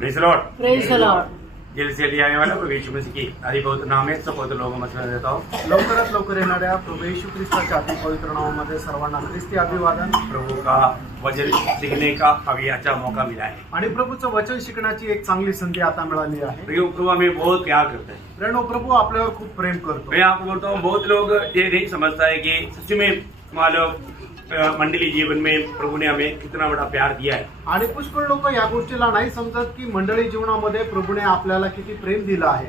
Praise the Lord. Praise the Lord. जल्द से जल्दी आने वाला प्रभु यीशु मसीह की आदि पवित्र नाम में सब पवित्र लोगों में स्मरण देता हूँ। लवकरात लवकर येणाऱ्या प्रभू येशू ख्रिस्ताच्या अति पवित्र नावामध्ये सर्वांना ख्रिस्ती अभिवादन। प्रभु का वचन सीखने का अभी अच्छा मौका मिला है आणि प्रभूचं वचन शिकण्याची एक चांगली संधी आता मिळाली आहे। प्रभु हमें बहुत प्यार करते हैं। प्रेरणो प्रभू आपल्यावर खूप प्रेम करतो। मैं आपको बोलता हूँ, बहुत लोग ये नहीं समझता है कि सच में मानव मंडली जीवन में प्रभु ने हमें कितना बड़ा प्यार दिया है। आणि पुष्कळ लोक या गोष्टीला नाही समजत की मंडळी जीवनामध्ये प्रभूने आपल्याला किती प्रेम दिलं आहे।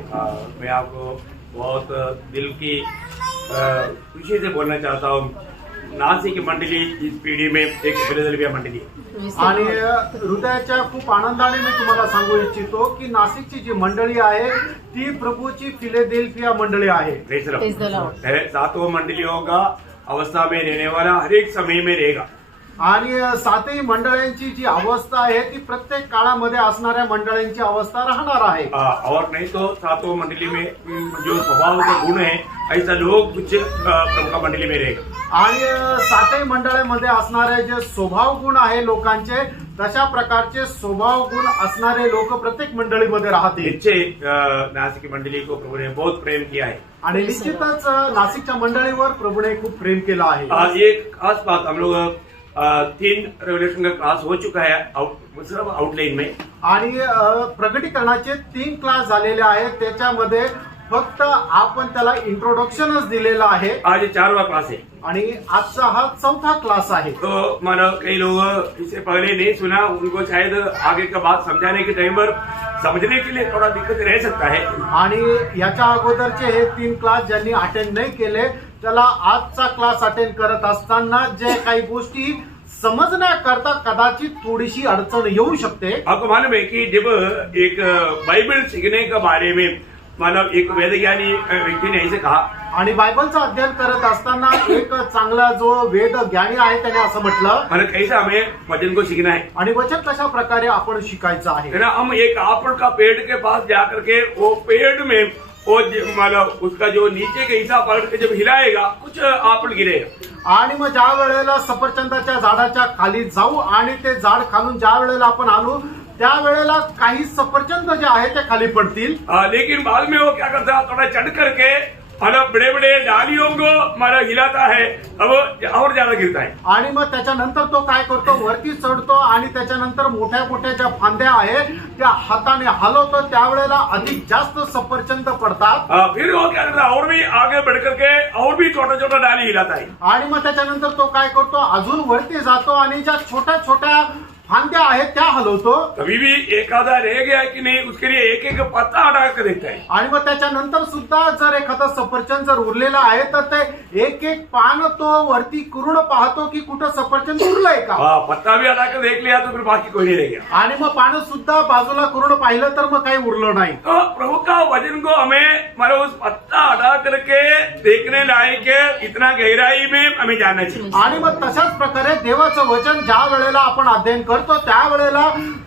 मैं आपको बहुत दिल की खुशी से बोलना चाहता हूँ, नासिक मंडली इस पीढ़ी में एक फिलाडेल्फिया मंडली है। आणि हृदयाच्या खूप आनंदाने मी तुम्हाला सांगू इच्छितो की नाशिकची जी मंडळी आहे ती प्रभूची फिलाडेल्फिया मंडळी आहे। Praise the Lord. सातों मंडलियों का अवस्था में रहने वाला हर एक समय में रहेगा। आणि सातही मंडळांची जी अवस्था आहे ती प्रत्येक काळामध्ये असणाऱ्या मंडळांची अवस्था राहणार आहे। और नहीं तो सातों मंडली में जो स्वभाव का गुण है ऐसा लोग कुछ प्रभु का मंडली में रहेगा। आणि सातही मंडळांमध्ये असणारे जे स्वभाव गुण आहे लोकांचे तशा प्रकारचे स्वभाव गुण असणारे लोक प्रत्येक मंडळीमध्ये राहतील। निश्चय नासिक मंडली को प्रभु ने बहुत प्रेम किया है आणि निश्चितच नाशिकच्या मंडळीवर प्रभूने खूप प्रेम केलं आहे। आज एक खास बात, हम लोग 3 रेवलेशन का क्लास हो चुका है सिर्फ आउटलाइन में। आणि प्रगटीकरणाचे 3 क्लास झालेले आहेत, त्याच्यामध्ये फक्त आपण त्याला इंट्रोडक्शनच दिलेलं आहे। आज 4वां क्लास है आणि आजचा हा 4था क्लास आहे। तो मानो कई लोग इससे पहले नहीं सुना, उनको शायद आगे का बात समझाने के टाइम पर समझने के लिए थोड़ा दिक्कत रह सकता है। आणि याच्या अगोदरचे हे 3 क्लास ज्यांनी अटेंड नाही केले त्याला आजचा क्लास अटेंड करत असताना जे काही गोष्टी समजण्याकरता कदाचित थोडीशी अडचण येऊ शकते। आपको मालूम है कि जब एक बाइबल सीखने के बारे में मतलब एक वेदज्ञानी व्यक्ति ने ऐसे कहा, आणि बायबलचं अध्ययन करत असताना एक चांगला जो वेद ज्ञानी आहे त्याने असं म्हटलं, मतलब कैसे हमें वचन को सीखना है आणि वचन कशा प्रकारे आपण शिकायचं आहे ना। हम एक आपड़ का पेड़ के पास जाकर के वो पेड़ में वो मतलब उसका जो नीचे का हिस्सा पलट के जब हिलाएगा कुछ आपड़ गिरेगा। आणि मग ज्या वेळेला सफरचंदाच्या झाडाच्या खाली जाऊ आणि ते झाड खालून ज्या वेळेला आपण आलो त्यावेळेला काही सफरचंद जे आहे ते खाली पडतील। लेकिन बाद में वो क्या करता है, थोड़ा चढ़ करके मतलब बड़े बड़े डालियों को मतलब हिलाता है, अब और ज्यादा गिरता है। आणि मग त्याच्यानंतर तो काय करतो, वरती चढतो आणि त्याच्यानंतर मोठ्या मोठ्या ज्या फांद्या आहेत त्या हाताने हलवतो, त्यावेळेला अधिक जास्त सफरचंद पडतात। फिर वो क्या करता है, और भी आगे बढ़ करके और भी छोटा छोटा डाली हिलाता है। आणि मग त्याच्यानंतर तो काय करतो, अजून वरती जातो आणि ज्या छोट्या छोट्या फांद्या आहेत त्या हलवतो। कभी भी एक आधा रह गया कि नहीं उसके लिए एक एक पत्ता हटा कर देखता है। आणि मग त्याच्यानंतर सुद्धा जर एखादं सफरचंद जर उरलेलं आहे तर ते एक एक पान तो वरती करून पाहतो की कुठं सफरचंद उरलंय का। पत्ता भी हटा कर देख लिया तो फिर बाकी कोई नहीं रह गया। आणि मग पान सुद्धा बाजूला करून पाहिलं तर मग काही उरलं नाही। तो प्रभु का वचन को हमें मतलब उस पत्ता हटा करके देखने लायक इतना गहराई में हमें जानना चाहिए। आणि मग तशाच प्रकारे देवाचं वचन ज्या वेळेला आपण अध्ययन करतो त्यावेळेला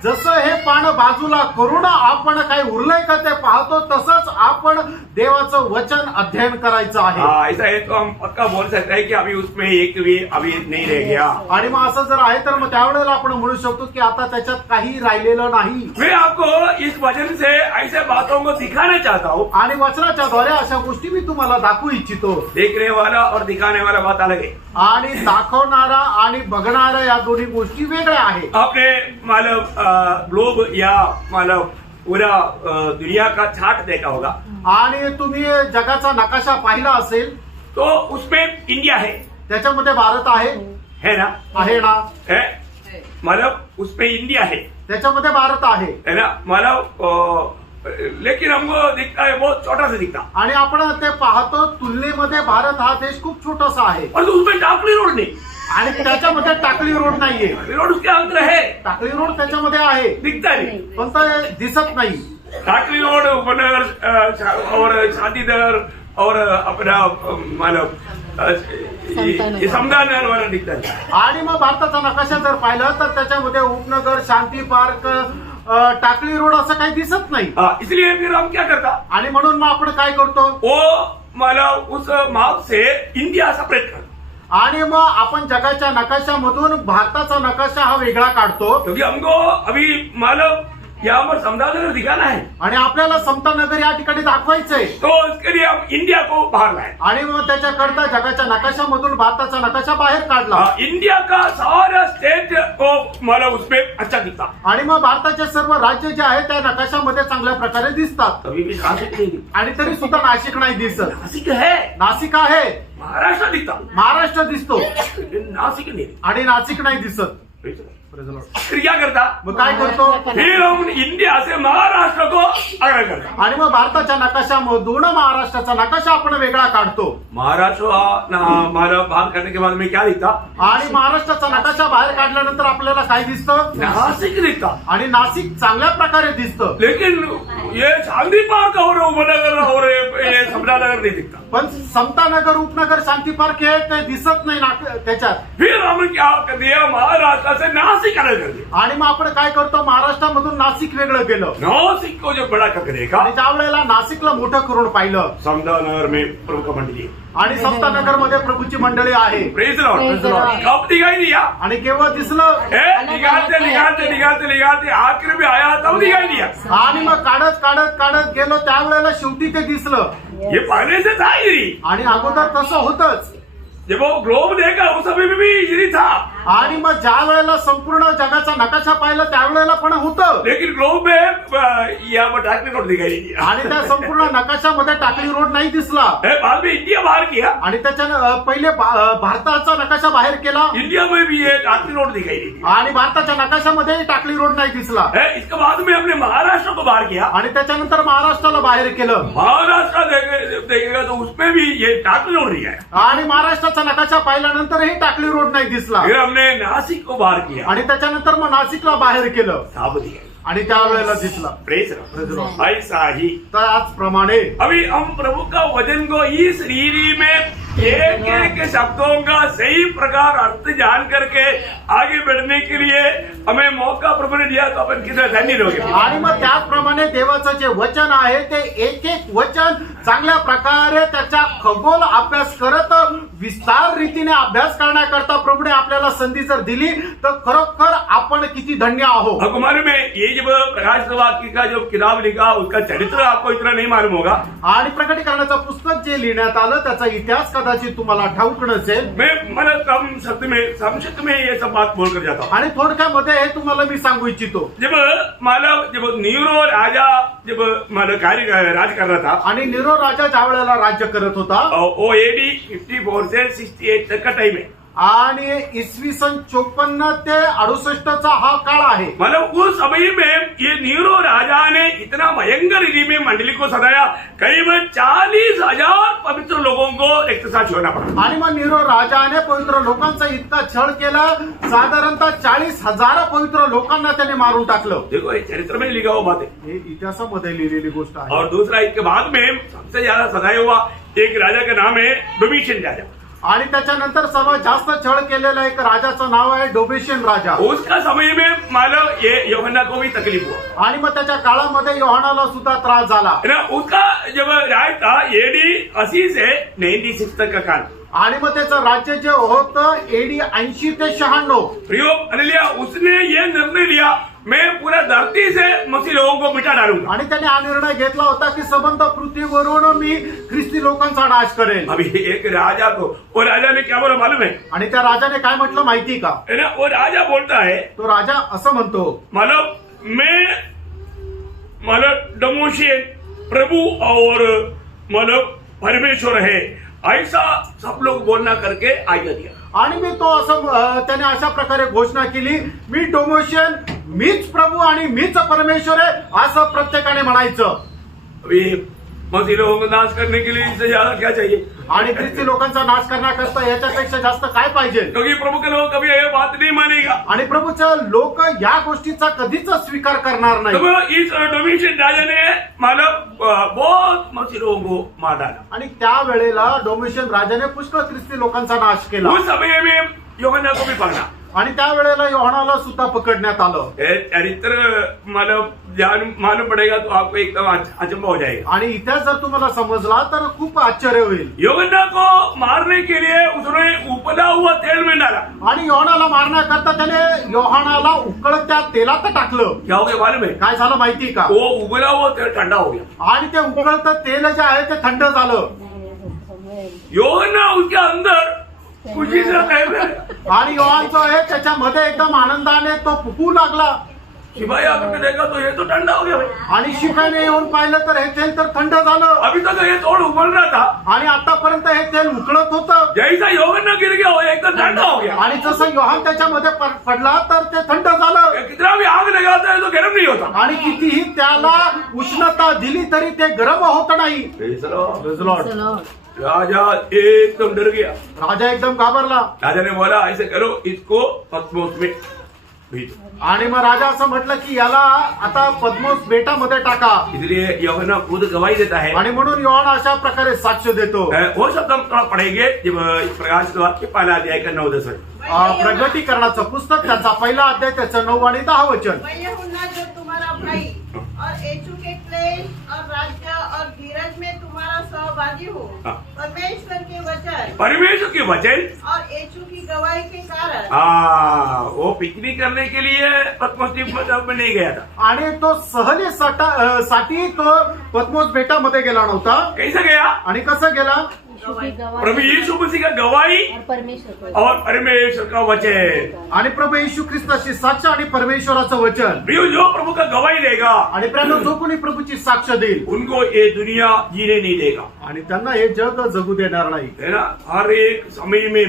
जसं हे पान बाजूला करून आपण काही उरलंय का ते पाहतो तसंच आपण देवाचं वचन अध्ययन करायचं आहे। ऐसा है तो हम पक्का बोल सकते हैं कि अभी उसमें एक भी अभी नहीं रह गया। आणि मग असं जर आहे तर मग त्यावेळेला आपण म्हणू शकतो की आता त्याच्यात काही राहिलेलं नाही। मैं आपको इस वचन से ऐसे बातों को दिखाना चाहता हूँ, आणि वचनाच्या द्वारे अशा गोष्टी मी तुम्हाला दाखवू इच्छितो। देखने वाला और दिखाने वाला बात अलग है। आणि दाखवणारा आणि बघणारा या दोन्ही गोष्टी वेगळ्या आहेत। आपने मतलब ग्लोब या मतलब पूरा दुनिया का चार्ट देखा होगा, आणि तुम्ही जगाचा नकाशा पाहिला असेल तो उसमें इंडिया है, त्याच्यामध्ये भारत आहे ना? आहे ना? है मतलब उसमें इंडिया है त्याच्यामध्ये भारत आहे ना? मतलब लेकिन हमको दिखता है बहुत छोटा सा दिखता, आणि आपण ते पाहतो तुलनेमध्ये भारत हा देश खूप छोटासा आहे। और उसमें टाकली रोड नहीं, आणि त्याच्यामध्ये टाकली रोड नाहीये। रोड उसके अंदर है, टाकली रोड त्याच्यामध्ये आहे दिखता नहीं। पण ते दिसत नाही। टाकली रोड उपनगर और शादीनगर और अपना मतलब समदानगर वाला दिखता है। आणि मग भारताचा नकाशा जर पाहिला तर त्याच्यामध्ये उपनगर, शांती पार्क, टाकली रोड असं काही दिसत नाही। इसलिए फिर हम क्या करता, आणि म्हणून मग आपण काय करतो, वो मतलब उस माप से इंडिया सेपरेट कर, आणि मग आपण जगाच्या नकाशामधून भारताचा नकाशा हा वेगळा काढतो। क्योंकि हमको अभी मतलब यहाँ पर समझानगर दिखाना है, आणि आपल्याला समतानगर या ठिकाणी दाखवायचंय. तो उसके लिए हम इंडिया को बाहर लाए. आणि मग त्याच्याकरता जगाच्या नकाशामधून भारताचा नकाशा बाहेर काढला. इंडिया का सारा स्टेट को मतलब उसमें अच्छा दिखता. आणि मग भारताचे सर्व राज्य जे आहे त्या नकाशामध्ये चांगल्या प्रकारे दिसतात. कभी भी नासिक नहीं दिखता. आणि तरी सुद्धा नाशिक नाही दिसत. नासिक है, नाशिक आहे, महाराष्ट्र दिखता, महाराष्ट्र दिसतो, लेकिन नासिक नहीं. आणि नाशिक नाही दिसत. फिर क्या करता? मग काय करतो? फिर हम इंडिया से महाराष्ट्र को अलग करता. आणि मग भारताच्या नकाशामधून महाराष्ट्राचा नकाशा आपण वेगळा काढतो. महाराष्ट्र हमारा बाहर करने के बाद में क्या दिखता? आणि महाराष्ट्राचा नकाशा बाहेर काढल्यानंतर आपल्याला काय दिसतं? नासिक दिखता. आणि नाशिक चांगल्या प्रकारे दिसतं. लेकिन ये चांदी पार्क और उपनगर और ये समझानगर नहीं दिखता. पण समतानगर, उपनगर, शांती पार्क हे ते दिसत नाही त्याच्यात. फिर हम क्या कर दिया? महाराष्ट्र से नासिक अलग कर दिया. आणि मग आपण काय करतो? महाराष्ट्रामधून नाशिक वेगळं केलं. नासिक को जो बड़ा कर देखा, आणि त्या वेळेला नाशिकला मोठं करून पाहिलं. समझानगर में प्रमुख मंडली आणि समतानगर मध्ये प्रभूची मंडळी आहे. Praise Lord. Praise the Lord. कब दिखाई दिया? आणि केव्हा दिसलं? निघाते आखिर में आया तब दिखाई दिया. आणि मग काढत काढत काढत गेलो त्यावेळेला शेवटी ते दिसलं. ये पहले से था इधरी. आणि अगोदर तसं होतच. जब वो ग्लोब देखा उस समय में भी इधरी था. आणि मग ज्या वेळेला संपूर्ण जगाचा नकाशा पाहिला त्यावेळेला पण होतं. लेकिन ग्लोब में यहाँ पर टाकली रोड दिखाई नहीं दिया. आणि त्या संपूर्ण नकाशामध्ये टाकली रोड नाही दिसला. बाद में इंडिया बाहर किया. आणि त्याच्या पहिले भारताचा नकाशा बाहेर केला. इंडिया में भी ये टाकली रोड दिखाई नहीं दिया. आणि भारताच्या नकाशामध्ये टाकली रोड नाही दिसला. इसके बाद में हमने महाराष्ट्र को बाहर किया. आणि त्याच्यानंतर महाराष्ट्राला बाहेर केलं. महाराष्ट्र देखेगा तो उसमें भी ये टाकली रोड नहीं है. आणि महाराष्ट्राचा नकाशा पाहिल्यानंतरही टाकली रोड नाही दिसला. फिर हमने नासिक को बाहर किया. आणि त्याच्यानंतर मग नाशिकला बाहेर केलं. साब दिया. आणि त्यावेळेला दिसला. Praise Lord. ऐसा ही त्याचप्रमाणे अभी हम प्रभु का वचन को इस रीति में एक एक शब्दों का सही प्रकार अर्थ जान करके आगे बढ़ने के लिए हमें मौका प्रभु ने दिया, तो अपन कितना धन्य रहोगे. आणि मग त्याचप्रमाणे देवाचं जे वचन आहे ते एक एक वचन चांगल्या प्रकारे त्याच्या खगोल अभ्यास करत विस्तार रीतीने अभ्यास करण्याकरता प्रभूने आपल्याला संधी जर दिली तर खरोखर आपण किती धन्य आहोत. हमारे में ये जब प्रकाश वाक्य का जो किताब लिखा उसका चरित्र आपको इतना नहीं मालूम होगा. आणि प्रकटीकरणाचं पुस्तक जे लिहिण्यात आलं त्याचा इतिहास कदाचित तुम्हाला ठाऊक नसेल. मैं मतलब कम शब्द में संक्षिप्त में ये सब बात बोलकर जाता हूँ. आणि थोडक्यामध्ये हे तुम्हाला मी सांगू इच्छितो. जब नीरो राजा जब मतलब कार्य राज कर रहा था. आणि नीरो राजा ज्या वेळेला राज्य करत होता वो AD 54 से 68 तक का टाइम है. आणि इसवी सन 54 ते 68चा हा काळ आहे. मतलब उस समय में ये नीरो राजा ने इतना भयंकर रीति में मंडली को सजाया. करीबन 40,000 पवित्र लोगों को एक साथ छोड़ना पड़ा. आणि मग नीरो राजाने पवित्र लोकांचा इतका छळ केला. साधारणतः 40,000 पवित्र लोकांना त्याने मारून टाकलं. देखो ये चरित्र में लिखा हुआ बात है. हे इतिहासामध्ये लिहिलेली गोष्ट आहे. और दूसरा इसके बाद में सबसे ज्यादा सजाया हुआ एक राजा का नाम है डोमिशियन राजा. आणि त्याच्यानंतर सर्वात जास्त छळ केलेला एक राजाचं नाव आहे डोमिशियन राजा. उसका समय में मालूम ये यूहन्ना को भी तकलीफ हुआ. आणि मग त्याच्या काळामध्ये योहानाला सुद्धा त्रास झाला. उसका जब राज था AD 80 से 96 तक का काल. आणि मग त्याचं राज्य जे होतं AD 80 ते 96. प्रयोग हालेलुया. उसने ये निर्णय लिया मैं पूरा धरती से मसीह लोगों को मिटा डालूंगा. आणि त्याने हा निर्णय घेतला होता की संबंध पृथ्वीवरून मी ख्रिस्ती लोकांचा नाश करेन. अभी एक राजा को वो राजा ने क्या बोला मालूम है? आणि त्या राजाने काय म्हटलं माहिती का? वो राजा बोलता है तो राजा असं म्हणतो मतलब डोमिशियन प्रभु और मतलब परमेश्वर है ऐसा सब लोग बोलना करके आज्ञा दिया. आणि मी तो असं त्याने अशा प्रकारे घोषणा केली मी डोमिशियन मीच प्रभू आणि मीच परमेश्वर आहे असं प्रत्येकाने म्हणायचं. अभी मसीह लोगों को नाश करने के लिए इससे ज्यादा क्या चाहिए? आणि ख्रिस्ती लोकांचा नाश करण्याकरता याच्यापेक्षा जास्त काय पाहिजे? क्योंकि प्रभु के लोग कभी ये बात नहीं मानेगा. आणि प्रभूचं लोक या गोष्टीचा कधीच स्वीकार करणार नाही. तो इस डोमिशियन राजा ने मतलब बहुत मसीह लोगों को मार डाला. आणि त्या वेळेला डोमिशियन राजाने पुष्कळ ख्रिस्ती लोकांचा नाश केला. उस समय में यूहन्ना को भी पकड़ा. आणि त्यावेळेला योहानाला सुद्धा पकडण्यात आलं. चरित्र मतलब ध्यान मालूम पड़ेगा तो आपको एकदम अचंबा हो जाएगा। आणि इथे जर तुम्हाला समजला तर खूप आश्चर्य होईल। यूहन्ना को मारने के लिए उसने उबला हुआ तेल में डाला। आणि योहानाला मारण्याकरता त्याने योहानाला उकळत्या तेलात टाकलं। क्या हो गया मालूम है? काय झालं माहिती का? वो उबला हुआ तेल ठंडा हो गया आणि ते उकळतं तेल जे आहे ते थंड झालं। यूहन्ना उसके अंदर खुशी से तैर रहा है। आणि योहान जो आहे त्याच्यामध्ये एकदम आनंदाने तो फुकू लागला। सिपाही आकर देखा तो ये तो ठंडा हो गया भाई। आणि शिपाईने येऊन पाहिलं तर हे तेल तर थंड झालं। अभी तक ये थोड़ा उबल रहा था आणि आतापर्यंत हे तेल उकळत होतं। जैसा यूहन्ना गिर गया वो एकदम ठंडा हो गया। आणि जसं योहान त्याच्यामध्ये पडला तर ते थंड झालं। कितना भी आग लगाता है तो गर्म नहीं होता। आणि कितीही त्याला उष्णता दिली तरी ते गरम होत नाही। Praise the Lord. Praise the Lord. राजा एकदम डर गया। राजा एकदम घाबरला। राजा ने बोला ऐसे करो, इसको पद्मोस में भेजो। आणि मग राजा असं म्हटलं की याला आता पद्मोस बेटामध्ये टाका। इसलिए यूहन्ना खुद गवाही देता है। आणि म्हणून योहान अशा प्रकारे साक्ष देतो। वो शब्द हम थोड़ा पढ़ेंगे जब प्रकाश के पहला अध्याय का 9-10 प्रगटीकरणाचं पुस्तक त्याचा पहिला अध्याय त्याचं 9 आणि 10 वचन। मैं यूहन्ना जो तुम्हारा भाई और यीशु के क्लेश और राज्य और धीरज में तुम्हारा सहभागी हूँ, परमेश्वर के वचन और यीशु की गवाही के कारण। वो पिकनिक करने के लिए पद्मोस द्वीप में नहीं गया था। आणि तो सहलीसाठी तो पद्मोस बेटामध्ये गेला नव्हता। कैसे गया? आणि कसं गेला? प्रभु यीशु मसीह का गवाही और परमेश्वर का वचन। आणि प्रभू येशू ख्रिस्ताची साक्ष आणि परमेश्वराचं वचन। प्रियो, जो प्रभु का गवाही देगा आणि प्रियो, जो कोणी प्रभूची साक्ष देईल उनको ये दुनिया जीने नहीं देगा आणि त्यांना हे जग जगू देणार नाही। है ना? हर एक समय में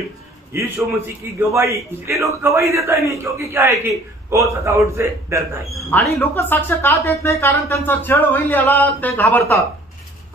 यीशु मसीह की गवाही, इसलिए लोग गवाही देता नहीं क्योंकि क्या है कि वो सतावट से डरता है। आणि लोक साक्ष का देत नाही? कारण त्यांचा छळ होईल याला ते घाबरतात।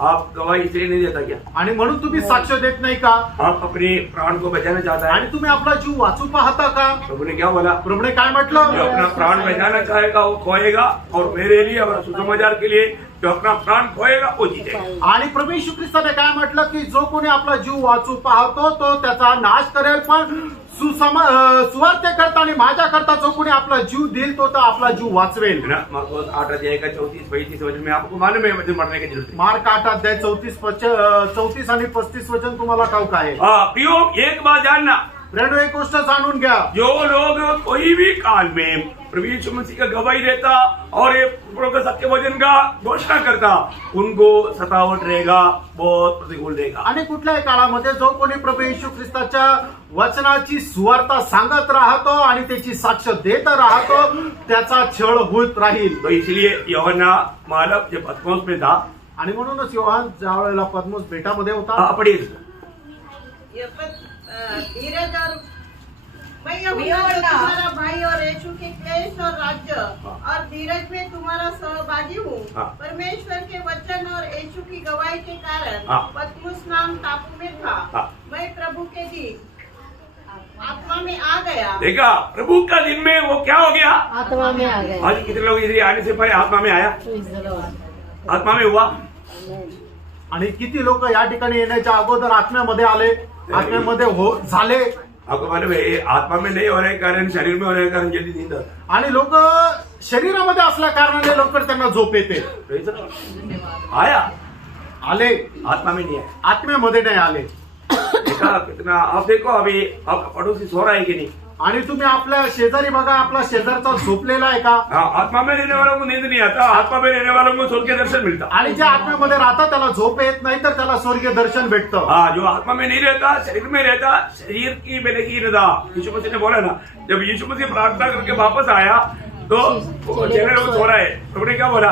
आप गवाही इसलिए नहीं देता क्या? आणि म्हणून तुम्ही साक्ष देत नाही का? आप अपने प्राण को बचाना चाहता है आणि तुम्ही आपला जीव वाचू पाहता का? प्रभु ने क्या बोला? प्रभूने काय जो म्हटलं? अपना प्राण बचाना चाहेगा वो खोएगा, और मेरे लिए और सुसमाचार के लिए जो अपना प्राण खोएगा वो जीतेगा। आणि प्रभू येशू ख्रिस्ताने काय म्हटलं की जो कोणी आपला जीव वाचू पाहतो तो त्याचा नाश करेल, पण सुवार्थ करता आणि माझ्या करता जो कोणी आपला जीव देईल तो आपला जीव वाचवेल। है ना? मार्कोस 8 अध्याय का 34-35 वचन में आपको मालूम है वचन पढ़ने की जरूरत है। मार्क 8 अध्याय 34 आणि 35 वचन तुम्हाला ठाऊक आहे। प्रियो, एक बात जानना, प्रियो, एक गोष्ट जाणून घ्या। जो लोग कोई भी काल में प्रभु यीशु मसीह का गवाही देता और ये प्रभु का सत्य वचन का घोषणा करता, उनको सतावट रहेगा, बहुत प्रतिकूल रहेगा। आणि कुठल्याही काळामध्ये जो कोणी प्रभू येशू ख्रिस्ताच्या वचनाची सुवार्ता सांगत राहतो आणि त्याची साक्ष देत राहतो त्याचा छळ होत राहील। तो इसलिए यूहन्ना मालव जो पद्मोस में था, आणि म्हणूनच योहान ज्या वेळेला पद्मोस बेटामध्ये होता। पढ़िए धीरज और मैं यूहन्ना जो तुम्हारा भाई और यीशु के क्लेश और राज्य और धीरज में तुम्हारा सहभागी हूँ, परमेश्वर के वचन और यीशु की गवाही के कारण पतमुस नाम टापू में था। मैं प्रभु के दिन आत्मा में आ गया। देखा, प्रभु का दिन में वो क्या हो गया? आत्मा में आ गया। आज कितने लोग इधर आने से पहले आत्मा में आया? आत्मा में हुआ। आणि किती लोक या ठिकाणी येण्याच्या अगोदर आत्म्यामध्ये आले, आत्म्यामध्ये झाले। आपको मालूम है आत्मा में नहीं हो रहे कारण शरीर में हो रहे कारण जल्दी नींद आता है। आणि लोक शरीरामध्ये असल्या कारणाने लवकर त्यांना झोप येते। आया, आले, आत्मा में नहीं आया। आत्म्यामध्ये नाही आले। देखा कितना, आप देखो अभी आपका पड़ोसी सो रहा है कि नहीं? आणि तुम्ही आपल्या शेजारी बघा, आपला शेजारचा झोपलेला आहे का? आत्मा में रहने वालों को नींद नहीं आता, आत्मा में रहने वालों को स्वर्गीय दर्शन मिलता। आणि जे आत्म्यामध्ये राहतात त्याला झोप येत नाही तर त्याला स्वर्गीय दर्शन भेटतं। जो आत्मा में नहीं रहता, शरीर में रहता, शरीर की बलहीनता। यीशु मसीह ने बोला ना, जब यीशु मसीह प्रार्थना करके वापस आया तो चेहरे लोग सो रहा है, प्रभु ने क्या बोला?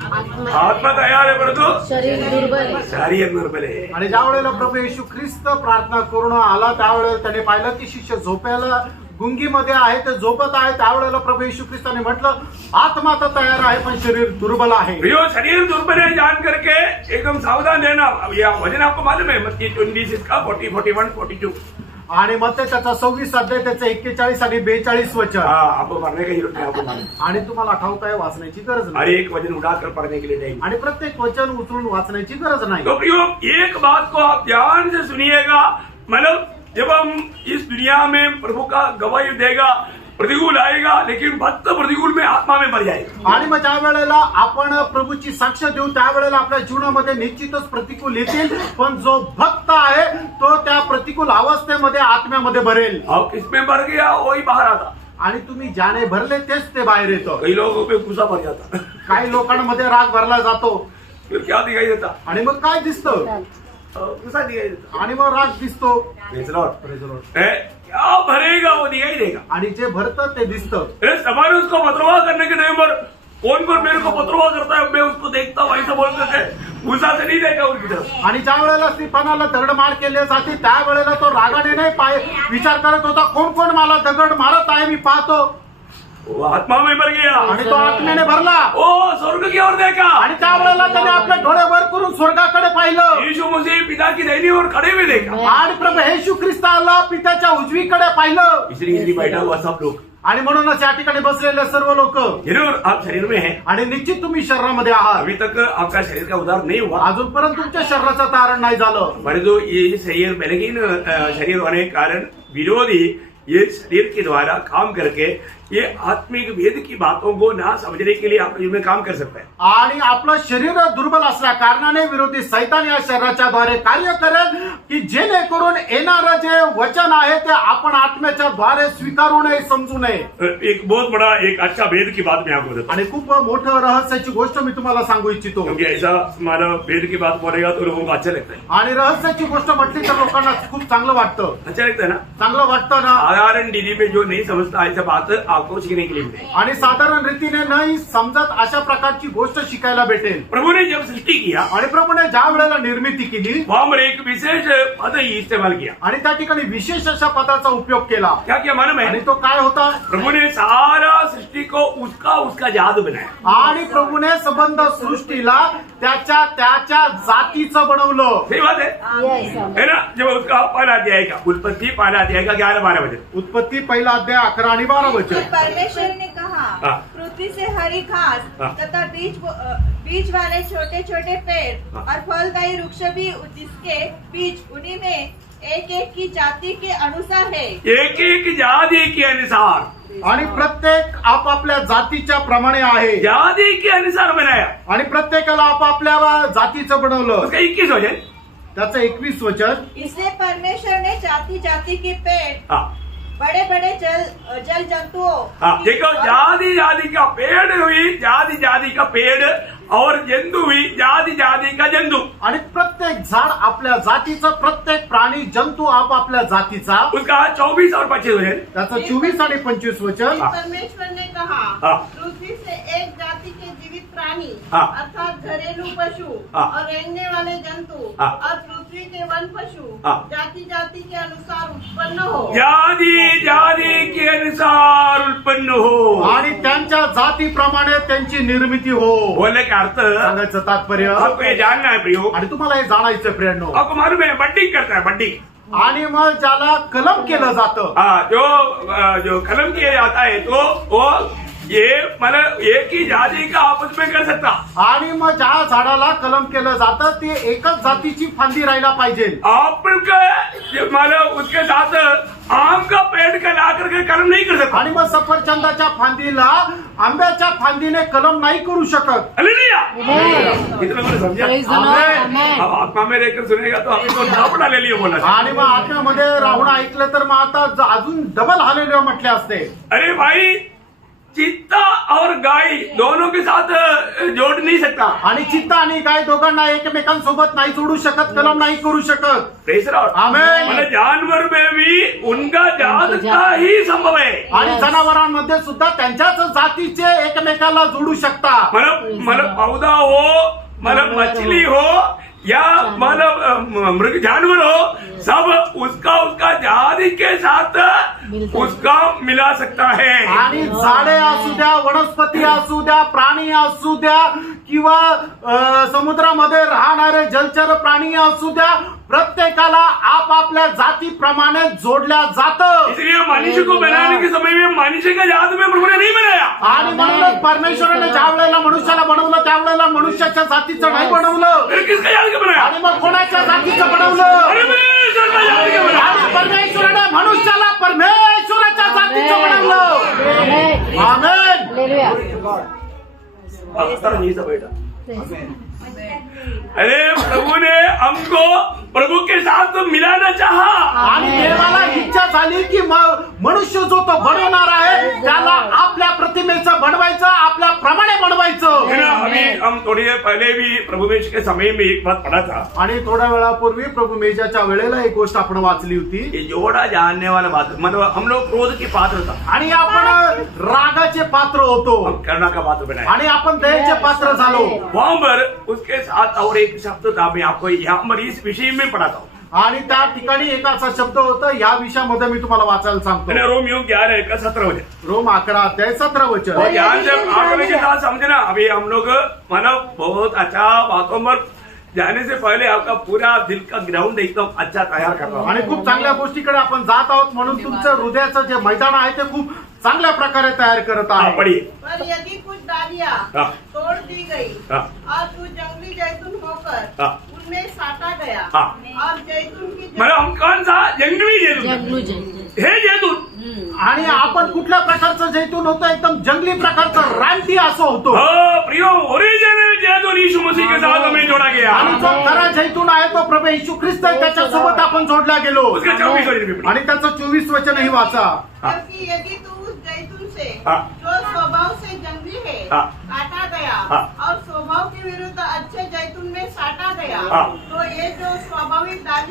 आत्मा तयार है परंतु शरीर दुर्बल आहे। शरीर दुर्बल आहे। आणि ज्या वेळेला प्रभू येशू ख्रिस्त प्रार्थना करून आला त्यावेळेला त्याने पाहिलं की शिष्य झोपायला गुंगीमध्ये आहे, ते झोपत आहे। त्यावेळेला प्रभू येशू ख्रिस्ताने म्हटलं आत्मा तर तयार आहे पण शरीर दुर्बल आहे। प्रियो, शरीर दुर्बल है जान करके एकदम सावधान रहना। यह वचन आपको मालूम है मत्ती 26 का 40, 41, 42। आणि मग ते त्याचा 26 अध्याय त्याचं 41 आणि 42 वचन। आपको पढ़ने की जरूरत है, आपको मालूम। आणि तुम्हाला ठाऊक आहे वाचण्याची गरज हर नाही। एक वचन उठाकर पढ़ने के लिए नहीं। आणि प्रत्येक वचन उचलून वाचण्याची गरज नाही। तो प्रियो, एक बात को आप ध्यान से सुनिएगा, मतलब जब हम इस दुनिया में प्रभु का गवाही देगा प्रतिकूल आएगा, लेकिन भक्त प्रतिकूल में आत्मा में मर जाएगा। आणि मग ज्या वेळेला आपण प्रभूची साक्ष देऊ त्यावेळेला आपल्या जीवनामध्ये निश्चितच प्रतिकूल येतील, पण जो भक्त आहे तो त्या प्रतिकूल अवस्थेमध्ये आत्म्यामध्ये भरेल. और किसमें मर गया वही बाहर आता। आणि तुम्ही ज्याने भरले तेच ते बाहेर येतं. कई लोगों पे गुस्सा भर जाता, काही लोकांमध्ये राग भरला जातो फिर क्या दिखाई देता? आणि मग काय दिसतं, गुस्सा दिखाई देता। आणि मग राग दिसतो. Praise the Lord. क्या भरेगा वो दिखाई देगा। आणि जे भरतं ते दिसतं. अरे समाने उसको पत्रवाह करने के टाइम पर कौन कौन मेरे को पत्रवाह करता है, मैं उसको देखता हूँ, ऐसा बोल करके गुस्सा से नहीं देखा उनकी तरफ। आणि ज्या वेळेला स्टीफनाला दगडमार केले जाते त्यावेळेला तो रागाने नाही विचार करत होता कोण कोण मला दगड मारत आहे मी पाहतो, वो आत्मा में मर गया आणि तो आत्म्याने भरला. ओ स्वर्ग की ओर देखा। आणि त्यावेळेला त्याने आपले डोळे वर करून स्वर्गाकडे पाहिलं. यीशु मसीह पिता की दाहिनी ओर खड़े हुए देखा। आणि प्रभू येशू ख्रिस्ताला पित्याच्या उजवीकडे पाहिलं. इसलिए यदि बैठा हुआ सब लोग, आणि म्हणूनच या ठिकाणी बसलेले सर्व लोक, जरूर आप शरीर में हैं, आणि निश्चित तुम्ही शरीरामध्ये आहात. अभी तक आपका शरीर का उद्धार नहीं हुआ। अजूनपर्यंत तुमच्या शरीराचं तारण नाही झालं. हमारे जो ये शरीर बलहीन शरीर होने के कारण विरोधी ये शरीर के द्वारा काम करके ये आत्मिक वेद की बातों को ना समझने के लिए आपके जीवन में काम कर सकता है। आणि आपलं शरीर दुर्बल असल्या कारणाने विरोधी सैतान या शरीराच्या द्वारे कार्य करेल की जेणेकरून येणारं जे वचन आहे ते आपण आत्म्याच्या द्वारे स्वीकारू नये, समजू नये. एक बहुत बड़ा एक अच्छा वेद की बात मैं आपको बताता आणि खूप मोठं रहस्याची गोष्ट मी तुम्हाला सांगू इच्छितो. हूं, क्योंकि ऐसा हमारा वेद की बात बोलेगा तो लोगों को अच्छा लगता है। आणि रहस्याची गोष्ट म्हटली तर लोकांना खूप चांगलं वाटतं. अच्छा लगता है ना? चांगलं वाटतं ना. साधारण दीदी में जो नहीं समझता ऐसा बात आपको सीखने के लिए मिलेगी। आणि साधारण रीतीने नाही समजत अशा प्रकारची गोष्ट शिकायला भेटेल. प्रभु ने जब सृष्टि किया आणि प्रभूने ज्या वेळेला निर्मिती केली वहां पर एक विशेष पद ही इस्तेमाल किया। आणि त्या ठिकाणी विशेष अशा पदाचा उपयोग केला. क्या क्या मालूम आणि है? तो काय होता? प्रभु ने सारा सृष्टि को उसका जादू बनाया। आणि प्रभूने संबंध सृष्टीला त्याच्या जातीचं बनवलं. सही बात है, Yes, amen. है ना? जब उसका पहला अध्याय का उत्पत्ति पहला अध्याय का 11-12 बजे उत्पत्ति पहिला अध्याय 11 आणि 12 तो वचन. परमेश्वर ने कहा हाँ। पृथ्वी से हरी घास हाँ। तथा बीज वाले छोटे छोटे पेड़ हाँ। और फलदायी वृक्ष भी जिसके बीज उन्हीं में एक एक की जाति के अनुसार है। एक एक जाति के अनुसार, आणि प्रत्येक आपापल्या जातीच्या प्रमाणे आहे. जाति के अनुसार बनाया। आणि प्रत्येकाला आपापल्या जातीचं बनवलं. उसका 21 वचन। त्याचं 21 वचन. इसलिए परमेश्वर ने जाति जाति के पेड़, हाँ बड़े बड़े जल जंतुओं हाँ, देखो जाति जाति का पेड़ हुई जाति जाति का पेड़ और जंतु हुई जाति जाति का जंतु। आणि प्रत्येक झाड आपल्या जातीचं, प्रत्येक प्राणी जंतू आपापल्या जातीचा. उसका 24 और 25 वचन। त्याचं 24 आणि 25 वचन. परमेश्वर ने कहा हाँ। पृथ्वी से एक जाति के जीवित प्राणी हाँ। अर्थात घरेलू पशु हाँ। और रेंगने वाले जंतु हाँ। और पृथ्वी के वन पशु हाँ। जाति जाति के अनुसार उत्पन्न हो। जाति जाति के अनुसार उत्पन्न हो। आणि त्यांच्या जातीप्रमाणे त्यांची निर्मिती हो. बोलने का अर्थ सांगायचं तात्पर्य. आपको ये जानना है प्रियो, आणि तुम्हाला हे जाणायचं प्रेरणो. आपको मालूम है बड्डिंग करता है बड्डिंग। आणि मग ज्याला कलम केलं जातं. हाँ, जो कलम किया जाता है तो वो ये मतलब एक ही जाति का आपस में कर सकता। आणि मग ज्या झाडाला कलम केलं जातं ते एकच जातीची फांदी राहायला पाहिजे. आपका मतलब उसके साथ आम का पेड़ का ला करके कलम नहीं कर सकता। आणि मग सफरचंदाच्या फांदीला आंब्याच्या फांदीने कलम नाही करू शकत. हालेलुया। Amen. इतना मैंने समझा। Praise the Lord. Amen. Amen. अब आत्मा में रहकर सुनेगा तो आपने तो दापड़ा ले लिया बोला। आणि मग आत्म्यामध्ये राहून ऐकलं तर मग आता अजून डबल हालेलुया म्हटले असते. अरे भाई, चित्ता और गाय दोनों के साथ जोड़ नहीं सकता। आणि चित्ता आणि गाय दोघांना एकमेकांसोबत नाही जोडू शकत, कलम नाही करू शकत. Praise the Lord। Amen. मतलब जानवर में भी उनका जात का ही संभव है। आणि जनावरांमध्ये सुद्धा त्यांच्याच जातीचे एकमेकाला जोडू शकता. मतलब पौधा हो, मतलब मछली हो या मतलब मृग जानवर हो, सब उसका जाति के साथ उसका मिला सकता है। आणि झाडे असू द्या, वनस्पती असू द्या, प्राणी असू द्या किंवा समुद्रामध्ये राहणारे जलचर प्राणी असू द्या, प्रत्येकाला आपापल्या जातीप्रमाणे जोडल्या जातं. इसलिए मनुष्य को बनाने के समय में मनुष्य का जात में प्रभु ने नहीं बनाया। आणि म्हणून परमेश्वराने ज्या वेळेला मनुष्याला बनवलं त्यावेळेला मनुष्याच्या जातीचं नाही बनवलं. फिर किसका जात का बनाया? आणि मग कोणाच्या जातीचं बनवलं? परमेश्वर का जात का बनाया। आणि परमेश्वराने मनुष्याला परमेश्वराच्या जातीचं म्हणालं. आमेन. हालेलुया. नहीं सब बेटा। अरे प्रभु ने हमको प्रभु के साथ मिलाना चाहा. आणि देवाला इच्छा झाली की मनुष्य जो तो बनवणार आहे त्याला आपल्या प्रतिमेचं बनवायचं, आपल्या प्रमाणे बनवायचं. है ना, अभी हम थोड़ी देर पहले भी प्रभु मेष के समय में एक बात पढ़ा था. आणि थोड्या वेळापूर्वी प्रभु मेजाच्या वेळेला एक गोष्ट आपण वाचली होती. ये जोड़ा जानने वाला बात, मतलब हम लोग क्रोध की पात्र था, आणि आपण रागाचे पात्र होतो हम करुणा का पात्र बनाए. आणि आपण दयेचे पात्र झालो. वहां पर उसके साथ और एक शब्द था, मैं आपको यहाँ पर इस विषय में पढ़ाता हूँ. आणि त्या ठिकाणी एक असा शब्द होता, या विषयामध्ये मी तुम्हाला वाचायला सांगतो. रोमियो 11:17 रोम 11:17 वचन. और ध्यान से आंकड़े के साथ समझना. अभी हम लोग मानव बहुत अच्छा बातों पर जाने से पहले आपका पूरा दिल का ग्राउंड एकदम अच्छा तैयार कर रहा हूँ. आणि खूप चांगल्या गोष्टीकडे आपण जात आहोत, म्हणून तुमचं हृदयाचं जे मैदान आहे ते खूप चांगल्या प्रकारे तयार करत आहे. पढ़िए. पर यदि कुछ डालियां हाँ. तोड़ दी गई हाँ. और तू जंगली जैतून होकर हाँ. उनमें साटा गया हाँ. और जैतून की मतलब हम कौन सा जंगली जैतून, जंगलू जंगलू. हे जैतून. आणि आपण कुठल्या प्रकारचं जैतून होतं, एकदम जंगली प्रकारचं रानटी असं होतो. हाँ प्रियो, ओरिजिनल जैतून यीशु मसीह के साथ हमें जोड़ा गया. आणि जो खरा जैतून आहे तो प्रभू येशू ख्रिस्त आहे, त्याच्यासोबत आपण जोडला गेलो. उसके 24 वचन भी पढ़िए. आणि त्याचं 24 वचनही वाचा. क्योंकि यदि तू उस जैतून से हाँ. जो स्वभाव से जंगली है हाँ. काटा गया हाँ. और स्वभाव के विरुद्ध अच्छे जैतून में साटा गया, हाँ. तो ये जो स्वाभाविक हाँ.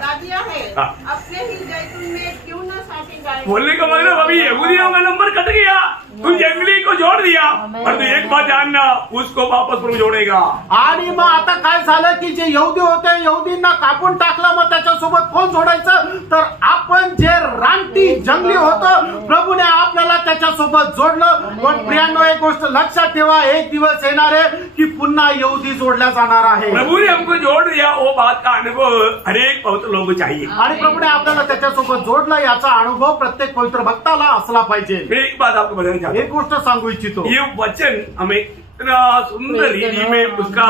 दादियां है हाँ. अपने ही जैतून में क्यों न साटी जाए. बोलने का मतलब अभी यहूदियों का नंबर कट गया, तुम जंगली को जोड़ दिया, और तू एक बात जानना, उसको वापस प्रभु जोड़ेगा. आणि मग आता काय झालं की जे यहुदी होते, यहुदींना कापून टाकलं, मग त्याच्यासोबत कोण जोडायचं, तर आपण जे रानटी जंगली होतो प्रभूने आपल्याला त्याच्यासोबत जोडलं. पण प्रियांनो, एक गोष्ट लक्षात ठेवा, एक दिवस येणार आहे की पुन्हा यहुदी जोडल्या जाणार आहे. प्रभु ने हमको जोड़ दिया, वो बात का अनुभव हरेक पवित्र लोग को चाहिए. आणि प्रभूने आपल्याला त्याच्यासोबत जोडलं, याचा अनुभव प्रत्येक पवित्र भक्ताला असला पाहिजे. मैं एक बात आपको बताना चाहता एक गोष्ट सांगू इच्छितो. हूँ, ये वचन हमें इतना सुंदर रीति में उसका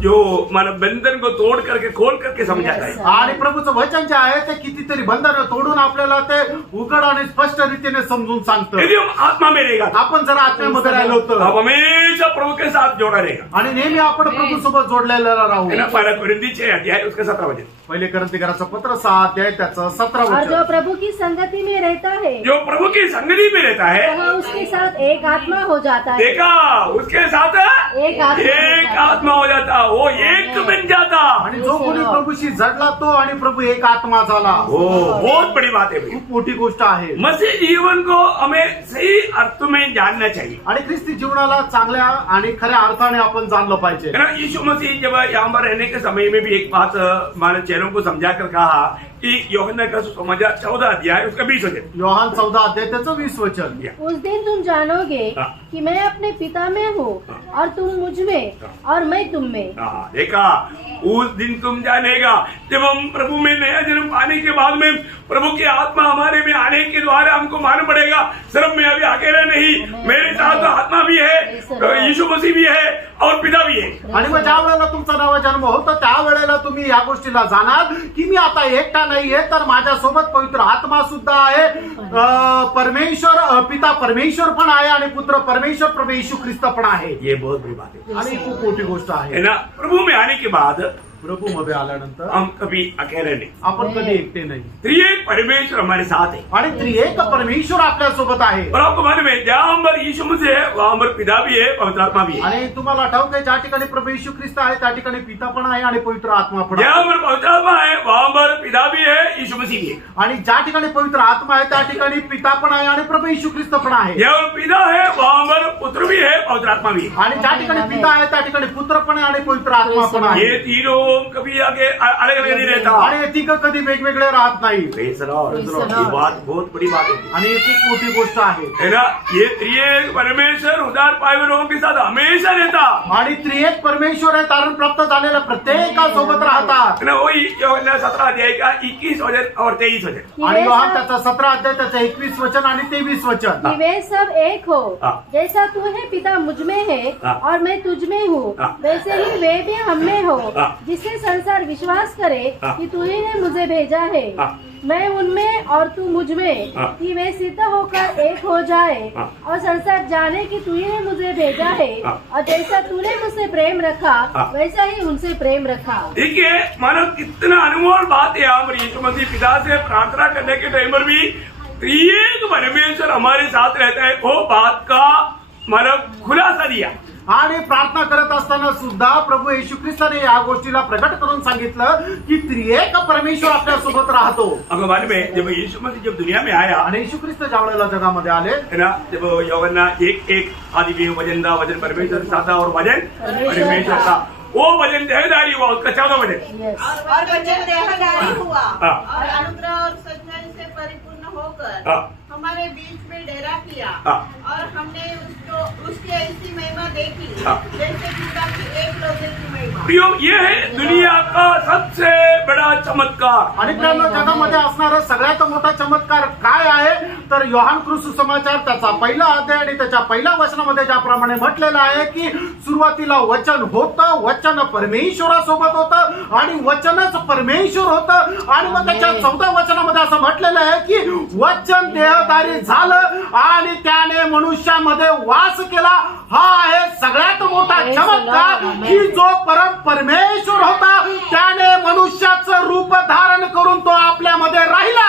जो मानव बंधन को तोड़ करके खोल करके समझाता है. आणि प्रभूचं वचन जे आहे ते कितीतरी बंधन तोडून आपल्याला ते उघड आणि स्पष्ट रीतीने समजून सांगतं. यदि हम आत्मा में रहेगा, आपण जर आत्म्यामध्ये राहिलो हम तर हमेशा प्रभु के साथ जोड़ा रहेगा. आणि नेहमी आपण प्रभू सोबत जोडलेला राहू. है ना, 1 कोरिन्थी 6 अध्याय उसका 17 वचन. पहिले करंथीकराचं पत्र 6 अध्याय त्याचं 17 और जो वचन. प्रभु की संगति में रहता है जो प्रभु की संगति में रहता है, वह उसके साथ एक आत्मा हो जाता है. देखा, उसके साथ एक आत्मा हो जाता, वो एक बन जाता. आणि जो कोणी प्रभूशी जडला तो आणि प्रभू एक आत्मा झाला. ओ, बहुत बड़ी बात है भाई. खूप मोठी गोष्ट आहे. मसीह जीवन को हमें सही अर्थ में जानना चाहिए. आणि ख्रिस्ती जीवनाला चांगल्या आणि खऱ्या अर्थाने आपण जाणलं पाहिजे. है ना, यीशु मसीह जब यहाँ पर रहने के समय में भी एक बात हमारे चेलों को समझा कर कहा कि यूहन्ना का सुसमाचार 14 अध्याय उसका 20 वचन. योहान 14 अध्याय त्याचं 20 वचन. उस दिन तुम जानोगे हाँ. कि मैं अपने पिता में हूँ और तुम मुझ में और मैं तुम में. हाँ, देखा, उस दिन तुम जानेगा जब हम प्रभु में नया जन्म पाने के बाद में प्रभु की आत्मा हमारे में आने के द्वारा हमको मालूम पड़ेगा, सिर्फ मैं अभी अकेला नहीं, मेरे साथ तो आत्मा भी है, यीशु मसीह भी है और पिता भी है. आणि मग ज्या वेळेला तुमचा नवा जन्म होतो त्यावेळेला तुम्ही या गोष्टीला जाणार की मी आता एकटा नाहीये, तर माझ्यासोबत पवित्र आत्मा सुद्धा आहे, परमेश्वर पिता परमेश्वर पण आहे आणि पुत्र परमेश्वर प्रभू येशू ख्रिस्त पण आहे. ये बहुत बड़ी बात है. आणि खूप मोठी गोष्ट है आहे. ना, प्रभु में आने के बाद प्रभू मध्ये आल्यानंतर हम कभी अकेले नहीं, आपण कधी एकटे नाही. त्रिएक परमेश्वर हमारे साथ है. आणि त्रिएक परमेश्वर आपल्या सोबत आहे. और आपको मालूम है, जहाँ पर यीशु मसीह है वहाँ पर पिता भी है, पवित्र आत्मा भी है. आणि तुम्हाला ठाऊक आहे, ज्या ठिकाणी प्रभू येशू ख्रिस्त आहे त्या ठिकाणी पिता पण आहे आणि पवित्र आत्मा पण जहाँ आहे. पर पवित्र आत्मा है वहाँ पर पिता भी है, यीशु मसीह भी है. आणि ज्या ठिकाणी पवित्र आत्मा आहे त्या ठिकाणी पिता पण आहे आणि प्रभू येशू ख्रिस्त पण आहे. जहाँ पर पिता है वहाँ पर पुत्र भी है, पवित्र आत्मा भी है. आणि ज्या ठिकाणी पिता आहे त्या ठिकाणी पुत्र पण आहे आणि पवित्र आत्मा पण आहे. ये तीनों कभी आगे अलग अलग नहीं रहता. आणि हे तिघं कधी वेगवेगळे राहत नाही. Praise the Lord. Praise the ये Lord. बात बहुत बड़ी बात है. आणि ही खूप मोठी गोष्ट आहे. है ना, ये त्रिएक परमेश्वर उदार पाए हुए लोगों के साथ हमेशा रहता. आणि त्रिएक परमेश्वर आहे, तारण प्राप्त झालेल्या प्रत्येकासोबत राहतात. है ना, वही यूहन्ना 17 अध्याय का 21 वचन और 23 वचन. आणि योहान त्याचा 17 अध्याय त्याचं 21 वचन आणि 23 वचन. कि वे सब एक हो, हाँ. जैसा तू है पिता मुझ में है हाँ. और मैं तुझ में हूँ, हाँ. वैसे ही वे भी हम में हो, हाँ. जिस जिससे संसार विश्वास करे हाँ। कि तू ही ने मुझे भेजा है, हाँ। मैं उनमें और तू मुझ में, हाँ। कि वे सिद्ध होकर एक हो जाए, हाँ। और संसार जाने कि तू ही ने मुझे भेजा है, हाँ। और जैसा तूने मुझसे प्रेम रखा हाँ। वैसा ही उनसे प्रेम रखा। देखिए मानो कितना अनमोल बात है। यहाँ पर यीशु मसीह पिता से प्रार्थना करने के टाइम पर भी त्रिएक परमेश्वर हमारे साथ रहता है, वो बात का मतलब खुलासा दिया। आणि प्रार्थना करत असताना सुद्धा प्रभू येशू ख्रिस्ताने या गोष्टीला प्रकट करून सांगितलं की त्रिएक परमेश्वर आपल्या सोबत राहतो। अगर बाद में जब यीशु मसीह जब दुनिया में आया आणि येशू ख्रिस्त ज्या वेळेला जगामध्ये आले है ना, जब यूहन्ना 1:1 आदि में वचन था, वचन परमेश्वर के साथ था और वचन परमेश्वर था, वो वचन देहधारी हुआ, उसका 14 वचन। Yes. और वचन देहधारी हुआ हाँ। और अनुग्रह और सच्चाई से परिपूर्ण होकर हाँ। हमारे बीच में डेरा किया, हाँ। और हमने उसकी ऐसी महिमा देखी हाँ। जैसे पिता की एक लौते की महिमा। प्रियो, ये है दुनिया का सबसे बड़ा चमत्कार। आणि त्यानं जगामध्ये असणारा सगळ्यात मोठा चमत्कार काय आहे तर योहान कृष्ण समाचार त्याचा पहिला अध्याय आणि त्याच्या पहिल्या वचनामध्ये ज्याप्रमाणे म्हटलेलं आहे की सुरुवातीला वचन होतं, वचन परमेश्वरासोबत होतं आणि वचनच परमेश्वर होतं। आणि मग त्याच्या 14 वचनामध्ये असं म्हटलेलं आहे की वचन देहधारी झालं आणि त्याने मनुष्यामध्ये वास केला। हा आहे सगळ्यात मोठा चमत्कार की जो परमेश्वर होता त्याने मनुष्याचं रूप धारण करून तो आपल्यामध्ये राहिला।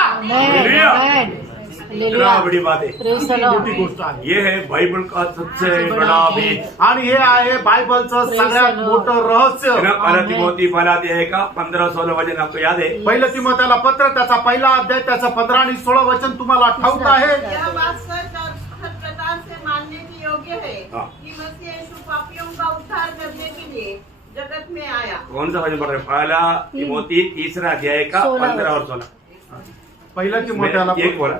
इतना बड़ी बात है। Praise the Lord. मोठी गोष्ट आहे। ये है बाइबल का सबसे बड़ा भेद। आणि हे आहे बायबलचं सगळ्यात मोठं रहस्य। पहला तिमोथी पहला अध्याय का 15-16 वचन आपको याद है? पहिलं तिमोथेला पत्र त्याचा पहिला अध्याय त्याचं 15 आणि 16 वचन तुम्हाला ठाऊक आहे। यह बात सच और हर प्रकार से मानने की योग्य है हाँ। कि मसीह यीशु पापियों का उद्धार करने के लिए जगत में आया। कौन सा वचन पढ़ रहे हैं? पहला तिमोथी 3 अध्याय का 15 और 16। पहिलं तिमोथेला एक बोला,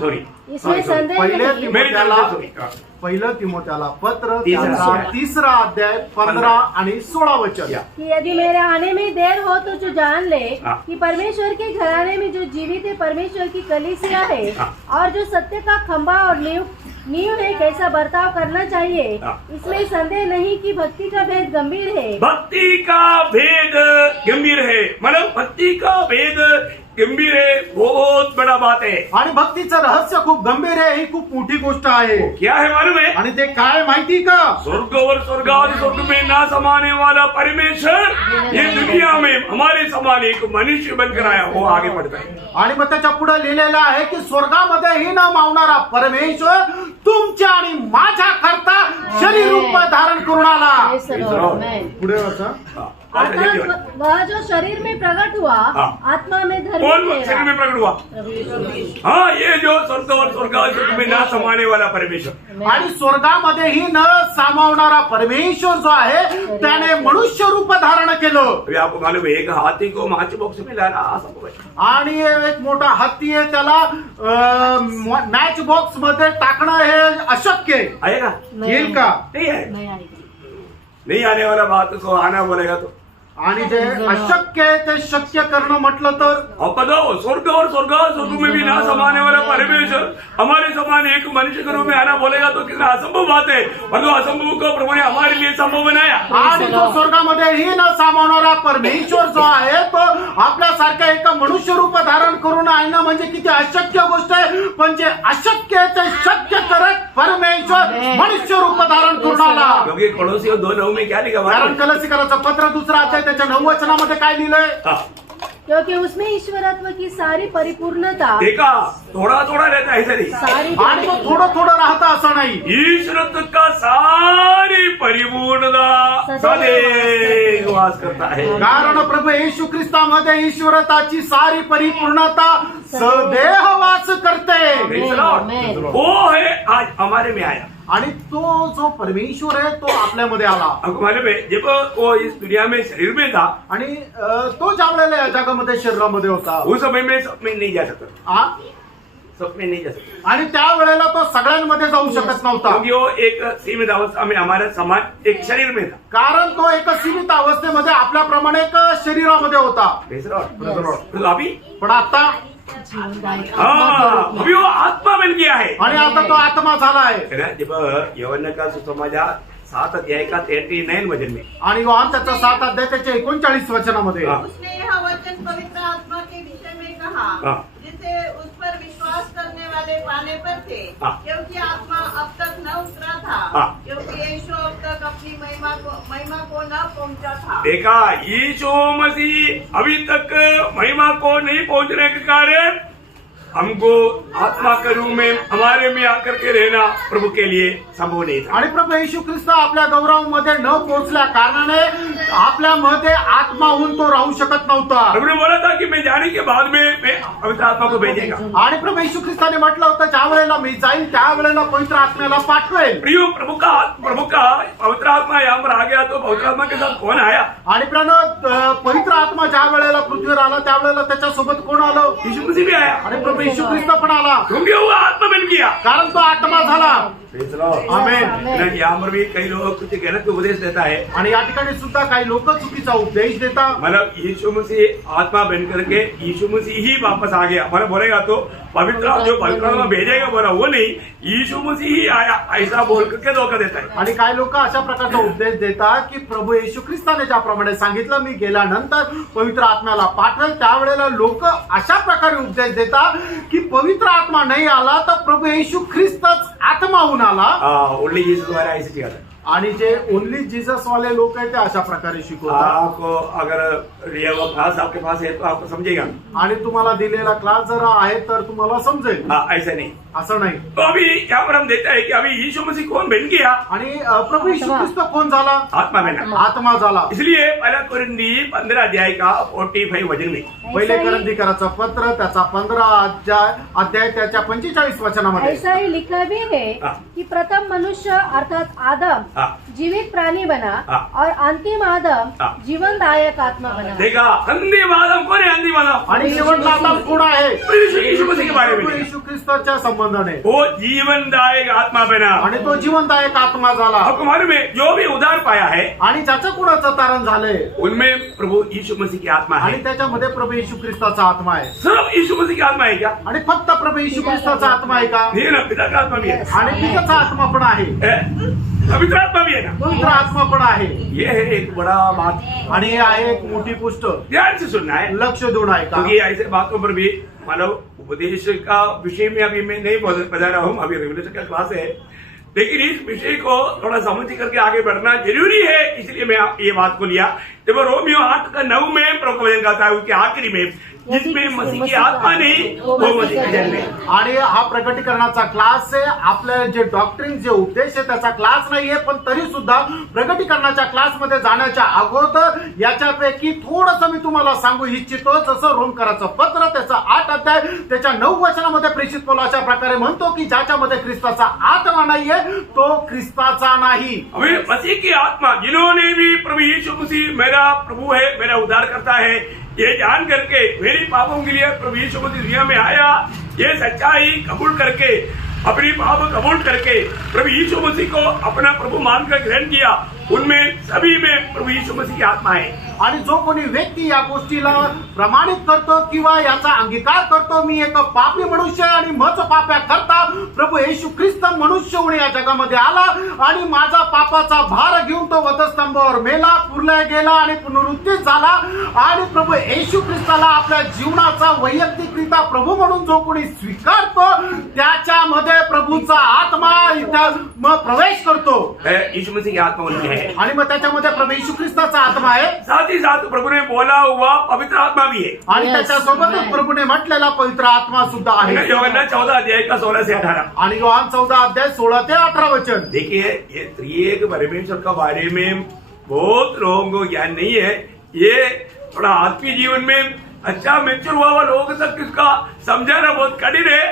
सॉरी, इसमें संदेह पहिले नहीं। मेरी तिमोथेला तरफ से sorry। पहिलं तिमोथेला पत्र तिसरा त्याचा अध्याय। 3 अध्याय 15 आणि 16 वचन। या। कि यदि मेरे आने में देर हो तो जो जान ले हाँ। कि परमेश्वर के घराने में जो जीवित है परमेश्वर की कलीसिया है, हाँ। और जो सत्य का खंभा और नींव है कैसा बर्ताव करना चाहिए। हाँ। इसमें संदेह नहीं कि भक्ति का भेद गंभीर है। भक्ति का भेद गंभीर है, मतलब भक्ति का भेद गंभीर है, बहुत बड़ा बात है। आणि भक्तीचं रहस्य खूप गंभीर आहे, ही खूप मोठी गोष्ट आहे। क्या है मालूम है? आणि ते काय माहिती का? स्वर्ग और स्वर्गादि स्वर्ग में ना समाने वाला परमेश्वर ये दुनिया में हमारे समान एक मनुष्य बनकर आया, वो आगे बढ़ता है। आणि मग त्याच्या पुढे लिहिलेलं आहे की स्वर्गामध्येही न मावणारा परमेश्वर तुमच्या आणि माझ्या करता शरीर रूप धारण करून आला। Praise the Lord. Amen. पुढे वाचा। हाँ, और देखिए अर्थात वाला। वह जो शरीर में प्रकट हुआ हाँ। आत्मा में कौन धर्मी शरीर में ठहरा। प्रकट हुआ? हाँ, ये जो स्वर्ग और स्वर्गादि स्वर्ग में ना समाने वाला परमेश्वर। आणि स्वर्गामध्येही न सामावणारा परमेश्वर जो आहे त्याने मनुष्य रूप धारण केलं। अभी आपको मालूम है, एक हाथी को माच बॉक्स में लाना असंभव है। आणि एक मोठा हत्ती आहे त्याला मॅच बॉक्स मध्ये टाकणं हे अशक्य आहे। आएगा? येईल का? नहीं है, नहीं आएगी। नहीं आने वाला बात को आना बोलेगा तो। आणि जे अशक्य आहे ते शक्य करणं म्हटलं तर अब बताओ, स्वर्ग और स्वर्ग में भी ना समाने वाला परमेश्वर हमारे समान एक मनुष्य के रूप में आना बोलेगा तो कितना असंभव बात है। और वो असंभव को प्रभु ने हमारे लिए संभव बनाया। आणि तो स्वर्गामध्येही न सामावणारा परमेश्वर जो आहे तो आपल्यासारख्या एका मनुष्य रूप धारण करून आणणं म्हणजे किती अशक्य गोष्ट आहे, पण जे अशक्य आहे ते शक्य करत परमेश्वर मनुष्य रूप धारण करून आला। क्योंकि पड़ोसियों 2:9 में क्या लिखा? कारण कलसीकराचं पत्र 2 अध्याय त्याच्या 9 वचनामध्ये काय लिहिलंय? हाँ, क्योंकि उसमें ईश्वरत्व की सारी परिपूर्णता देखा, थोड़ा थोड़ा रहता है, ऐसा नहीं। सारी आणि तो थोडं थोडं राहतं असं नाही। ईश्वरत्व का सारी परिपूर्णता सदैव वास करता है। कारण प्रभु येशू ख्रिस्तामध्ये ईश्वरताची सारी परिपूर्णता सदैव वास करते। Praise the Lord. Amen. वो है आज हमारे में आया। आणि तो जो परमेश्वर आहे तो आपल्यामध्ये आला। आपको मालूम है, जब वो इस दुनिया में शरीर में था, आणि तो ज्या वेळेला या जगामध्ये शरीरामध्ये होता उस समय में सब में नहीं जा सकता, आ? सब में नहीं जा सकता, आणि त्या वेळेला तो सगळ्यांमध्ये जाऊ शकत नव्हता। क्योंकि वो एक सीमित अवस्था में हमारे समान एक शरीर में था। कारण तो एक सीमित अवस्थेमध्ये आपल्याप्रमाणे एक शरीरामध्ये होता। Praise the Lord. तो अभी पण आता अभी वो आत्मा बन गया है। आणि आता तो आत्मा झाला आहे। है ना? जब यौवन का सुसमाचार 7 अध्याय का 39 वचन में। आणि योहान त्याचा 7 अध्याय त्याच्या 39 वचनामध्ये हाँ। उसने यह वचन पवित्र आत्मा के विषय में कहा हाँ। जिसे उस पर विश्वास करने वाले पाने पर थे, हाँ। क्योंकि आत्मा अब तक न उतरा था, हाँ। क्योंकि यीशु अब तक अपनी महिमा को न पहुंचा था। देखा, यीशु मसीह अभी तक महिमा को नहीं पहुंचने के कारण हमको आत्मा के रूप में हमारे में आकर के रहना प्रभु के लिए संभव नहीं था। आणि प्रभू येशू ख्रिस्त आपल्या गौरवामध्ये न पोहोचल्या कारणाने आपल्यामध्ये आत्मा होऊन तो राहू शकत नव्हता। प्रभु ने बोला था कि मैं जाने के बाद में मैं पवित्र आत्मा को भेजेगा। आणि प्रभू येशू ख्रिस्ताने म्हटलं होतं ज्या वेळेला मी जाईल त्या वेळेला पवित्र आत्म्याला पाठवेल। प्रियो, प्रभु का पवित्र आत्मा यहाँ पर आ गया तो पवित्र आत्मा के साथ कौन आया? आणि पवित्र आत्मा ज्या वेळेला पृथ्वीवर आला त्यावेळेला त्याच्यासोबत कोण आलं? यीशु मसीह भी आया, आणि प्रभू येशू ख्रिस्त पण आला, क्योंकि वो आत्मा बन गया, कारण तो आत्मा झाला। आमेन। यहाँ पर भी कई लोग कुछ गलत उपदेश देता है, आणि या ठिकाणी सुद्धा काही लोक चुकीचा उपदेश देतात। मतलब यीशु मसीह आत्मा बन करके यीशु मसीह ही वापस आ गया, मतलब बोलेगा तो पवित्र आत्मा भेजेगा, बोला वो नहीं, यीशु मसीह ही आया, ऐसा बोल करके धोखा देता है। आणि काही लोक अशा प्रकारचा उपदेश देतात की प्रभू येशू ख्रिस्ताने ज्याप्रमाणे सांगितलं मी गेल्यानंतर पवित्र आत्म्याला पाठवेल, त्यावेळेला लोक अशा प्रकारे उपदेश देतात की पवित्र आत्मा नाही आला तर प्रभू येशू ख्रिस्तच आत्मा होऊन आला। ओनली जीसस द्वारा ऐसे किया था। आणि जे ओनली जीसस वाले लोक आहेत ते अशा प्रकारे शिकवतात। आपको अगर रियल क्लास आपके पास है तो आपको समझेगा, आणि तुम्हाला दिलेला क्लास जर आहे तर तुम्हाला समजेल, ऐसा नहीं। असं नाही। तो अभी यहाँ पर हम देखते हैं कि अभी यीशु मसीह कौन बन गया? आणि प्रभू येशू ख्रिस्त कोण झाला? आत्मा बना। आत्मा झाला। इसलिए पहला कुरिन्थी 15 अध्याय का 45 वचन में पहिले करंथीकराचं पत्र त्याचा 15 अध्याय त्याच्या 45 वचनामध्ये ऐसा ही लिखा भी है कि प्रथम मनुष्य अर्थात आदम जीवित प्राणी बना और अंतिम आदम जीवनदायक आत्मा बना। देखा, अंतिम आदम कौन है? अंतिम आदम आणि शेवटला आदम कोण आहे? यीशु मसीह के बारे में। येशू ख्रिस्ताच्या संबंधाने वो जीवनदायक आत्मा बना, आणि तो जीवनदायक आत्मा झाला। आपको मालूम है जो भी उद्धार पाया है आणि ज्याचं कुणाचं तारण झालंय उनमें प्रभु यीशु मसीह की आत्मा है। आणि त्याच्यामध्ये प्रभु येशू ख्रिस्ताचा आत्मा आहे। सिर्फ यीशु मसीह की आत्मा है क्या? आणि फक्त प्रभु येशू ख्रिस्ताचा आत्मा आहे का? नहीं ना, पिता का आत्मा भी है, आणि पिताचा आत्मा पण आहे, पवित्र आत्मा भी है ना। पवित्र आत्मा पण आहे। ये है एक बड़ा बात, आणि हे आहे एक मोठी गोष्ट, ध्यान से सुनना है, लक्ष देऊन आहे का? क्योंकि ऐसे बातों पर भी मानव उपदेश का विषय में अभी मैं नहीं बता रहा हूँ, अभी रेवल्यूशन का क्लास है, लेकिन इस विषय को थोड़ा समझ करके आगे बढ़ना जरूरी है, इसलिए मैं ये बात को लिया। जब रोमियो 8:9 में प्रभु का वचन कहता है उसके आखिरी में, जिसमें मसीह की आत्मा नहीं वो मसीह का जन्म है। आणि हा प्रगटीकरणाचा क्लास आहे, आपल्या जे डॉक्ट्रिन जे उपदेश आहे त्याचा क्लास नाहीये, पण तरी सुद्धा प्रगटीकरणाच्या क्लासमध्ये जाण्याच्या अगोदर याच्यापैकी थोडंसं मी तुम्हाला सांगू इच्छितो। जसं रोमकराचं पत्र त्याचा 8 अध्याय त्याच्या 9 वचनामध्ये प्रेषित पौल अशा प्रकारे म्हणतो की ज्याच्यामध्ये ख्रिस्ताचा आत्मा नाहीये तो ख्रिस्ताचा नाही। हमें मसीह की आत्मा, जिन्होंने भी प्रभु यीशु मसीह मेरा प्रभु है, मेरा उद्धार करता है, ये जान करके मेरी पापों के लिए प्रभु यीशु मसीह दुनिया में आया, ये सच्चाई कबूल करके अपनी पाप कबूल करके प्रभु यीशु मसीह को अपना प्रभु मानकर ग्रहण किया, उनमें सभी में प्रभु यीशु मसीह की आत्मा है। आणि जो कोणी व्यक्ती या गोष्टीला प्रमाणित करतो किंवा याचा अंगीकार करतो, मी एक पापी मनुष्य आणि मज पाप्या करता प्रभू येशू ख्रिस्त मनुष्य होऊन या जगामध्ये आला आणि माझा पापाचा भार घेऊन तो वधस्तंभावर मेला, पुरला गेला आणि पुनरुत्थित झाला, आणि प्रभू येशू ख्रिस्ताला आपल्या जीवनाचा वैयक्तिकरित्या प्रभू म्हणून जो कोणी स्वीकारतो त्याच्यामध्ये प्रभूचा आत्मा मग प्रवेश करतो। यीशु मसीह की आत्मा उनमें है आणि मग त्याच्यामध्ये प्रभू येशू ख्रिस्ताचा आत्मा आहे, साथ ही साथ प्रभु ने बोला हुआ पवित्र आत्मा भी है, आणि त्याच्यासोबतच प्रभूने म्हटलेला पवित्र आत्मा सुद्धा आहे। यूहन्ना 14 अध्याय का 16 से 18। आणि योहान 14 अध्याय 16 ते 18 वचन। देखिए, ये त्रिएक परमेश्वर का बारे में बहुत लोगों को ज्ञान नहीं है, ये थोड़ा आत्मीय जीवन में अच्छा मैच्योर हुआ लोगों तक इसका समझाना बहुत कठिन है।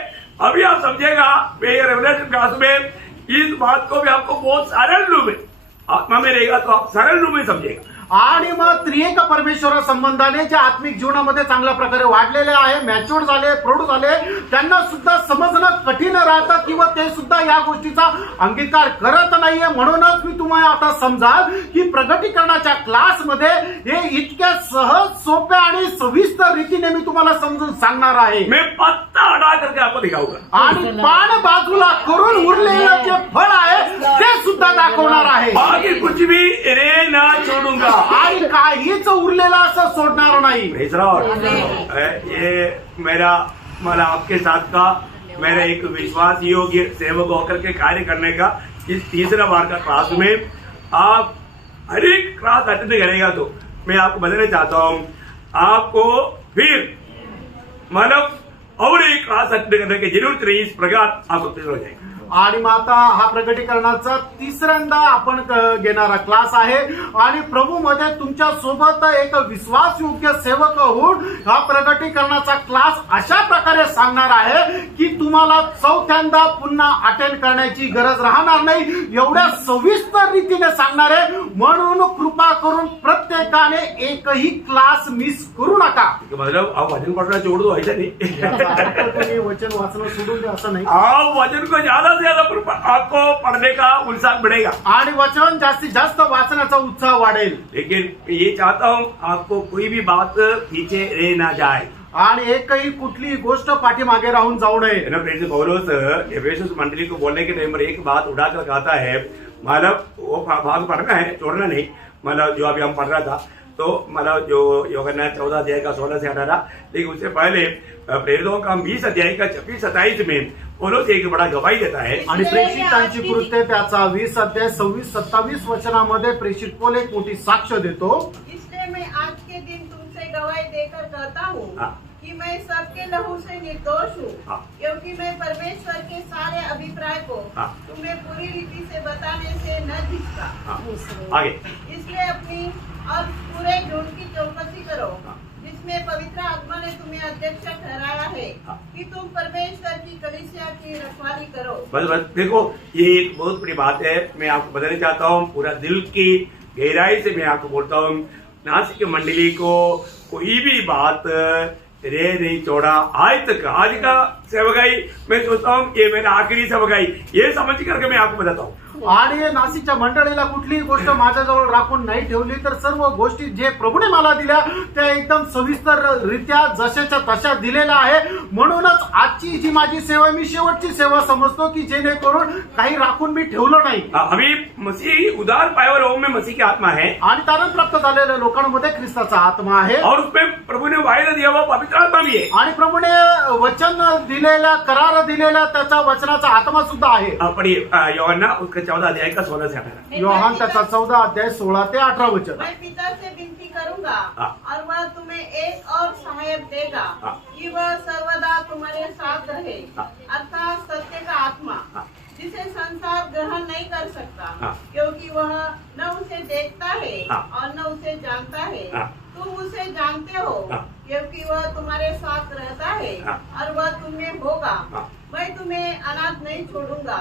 अभी आप समझेगा, रेवलेशन क्लास में इस बात को भी आपको बहुत सरल रूप में, आत्मा में रहेगा तो आप सरल रूप में समझेगा। आणि मग त्रिएक परमेश्वर संबंधाने जे आत्मिक जीवनामध्ये चांगल्या प्रकारे वाढलेले आहे, मॅच्युअर झाले, प्रौढ झाले, त्यांना सुद्धा समजणं कठीण राहतं किंवा ते सुद्धा या गोष्टीचा अंगीकार करत नाहीये. म्हणूनच मी तुम्हाला आता समजाल की प्रगटीकरणाच्या क्लासमध्ये हे इतक्या सहज, सोप्या आणि सविस्तर रीतीने मी तुम्हाला समजून सांगणार आहे. मैं पत्ता हटा करके आपको दिखाऊंगा आणि पान बाजूला करून उरलेलं जे फळ आहे ते सुद्धा दाखवणार आहे. आगे कुछ भी रे ना छोड़ूंगा. आणि काहीच उरलेलं असं सोडणार नाही. Praise the Lord. ये मला आपके साथ का मेरा एक विश्वास योग्य सेवक होकर के कार्य करने का इस तीसरा बार का क्लास में आप हर एक क्लास अटेंड करेगा तो मैं आपको बताना चाहता हूँ आपको फिर मतलब और एक क्लास अटेंड करने की जरूरत नहीं. इस प्रकार आपको क्लियर हो जाएगा. आणि मग आता हा प्रगटीकरणाचा तिसऱ्यांदा आपण घेणारा क्लास आहे आणि प्रभू मध्ये तुमच्या सोबत एक विश्वासयोग्य सेवक होऊन हा प्रगटीकरणाचा क्लास अशा प्रकारे सांगणार आहे की तुम्हाला चौथ्यांदा पुन्हा अटेंड करण्याची गरज राहणार नाही. एवढ्या सविस्तर रीतीने सांगणार आहे. म्हणून कृपा करून प्रत्येकाने एकही क्लास मिस करू नका. मतलब आप वजन पढ़ना छोड़ दो ऐसा नहीं. वचन वाचणं सोडून द्या असं नाही. आप वजन को ज्यादा से ज्यादा आपको पढ़ने का उत्साह बढ़ेगा आणि वचन जास्तीत जास्त वाचण्याचा उत्साह वाढेल. लेकिन ये चाहता हूँ आपको कोई भी बात पीछे रह ना जाए. आणि एकही कुठली गोष्ट पाठीमागे राहून जाऊ नये. प्रेरित पौलुस एफेसुस मंडली को बोलने के टाइम पर एक बात उठाकर कहता है, मतलब वो भाग पढ़ना है, छोड़ना नहीं. मतलब जो अभी हम पढ़ रहा था तो मतलब जो यूहन्ना 14 अध्याय का 16 से 18, लेकिन उससे पहले प्रेरितों का 20 अध्याय का 26-27 में पौलुस एक बड़ा गवाही देता है. आणि प्रेषितांची कृत्ये त्याचा 20 अध्याय 26-27 वचनामध्ये प्रेषित पौल एक मोठी साक्ष देतो. इसलिए मैं आज के दिन तुमसे गवाही देकर कहता हूँ कि मैं सबके लहू से निर्दोष हूँ, क्योंकि मैं परमेश्वर के सारे अभिप्राय को तुम्हें पूरी रीति से बताने से न झिझका. आगे इसलिए अपनी और पूरे झूठ की चौकसी करो जिसमें पवित्र आत्मा ने तुम्हें अध्यक्ष ठहराया है कि तुम परमेश्वर की कलीसिया की रखवाली करो. बस देखो ये एक बहुत बड़ी बात है. मैं आपको बताना चाहता हूँ पूरा दिल की गहराई से मैं आपको बोलता हूँ नासिक मंडली को कोई भी बात रे नहीं छोड़ा. आज का सेवकाई मैं सोचता हूँ ये मेरा आखिरी सेवकाई, ये समझ करके मैं आपको बताता हूँ. आणि नाशिकच्या मंडळीला कुठलीही गोष्ट माझ्याजवळ राखून नाही ठेवली तर सर्व गोष्टी जे प्रभूने मला दिल्या त्या एकदम सविस्तर रित्या जशाच्या तशा दिलेल्या आहे. म्हणूनच आजची जी माझी सेवा मी शेवटची सेवा समजतो की जेणेकरून काही राखून मी ठेवलं नाही. अभी मसीह उदार पाए हुए लोगों में मसीह की आत्मा है आणि तारण प्राप्त झालेल्या लोकांमध्ये ख्रिस्ताचा आत्मा आहे. और उसमें प्रभु ने वायदा दिया हुआ पवित्र आत्मा भी है. आणि प्रभूने वचन दिलेल्या, करार दिलेल्या त्याचा वचनाचा आत्मा सुद्धा आहे. पढ़िए यूहन्ना उसका 14 अध्याय का 16 से 18. योहान त्याचा 14 अध्याय 16 ते 18 वचन. मैं पिता से विनती करूंगा और वह तुम्हें एक और सहायक देगा कि वह सर्वदा तुम्हारे साथ रहे, अर्थात सत्य का आत्मा जिसे संसार ग्रहण नहीं कर सकता क्योंकि वह न उसे देखता है और न उसे जानता है. तुम उसे जानते हो क्योंकि वह तुम्हारे साथ रहता है और वह तुम्हें होगा. मैं तुम्हें अनाथ नहीं छोड़ूंगा,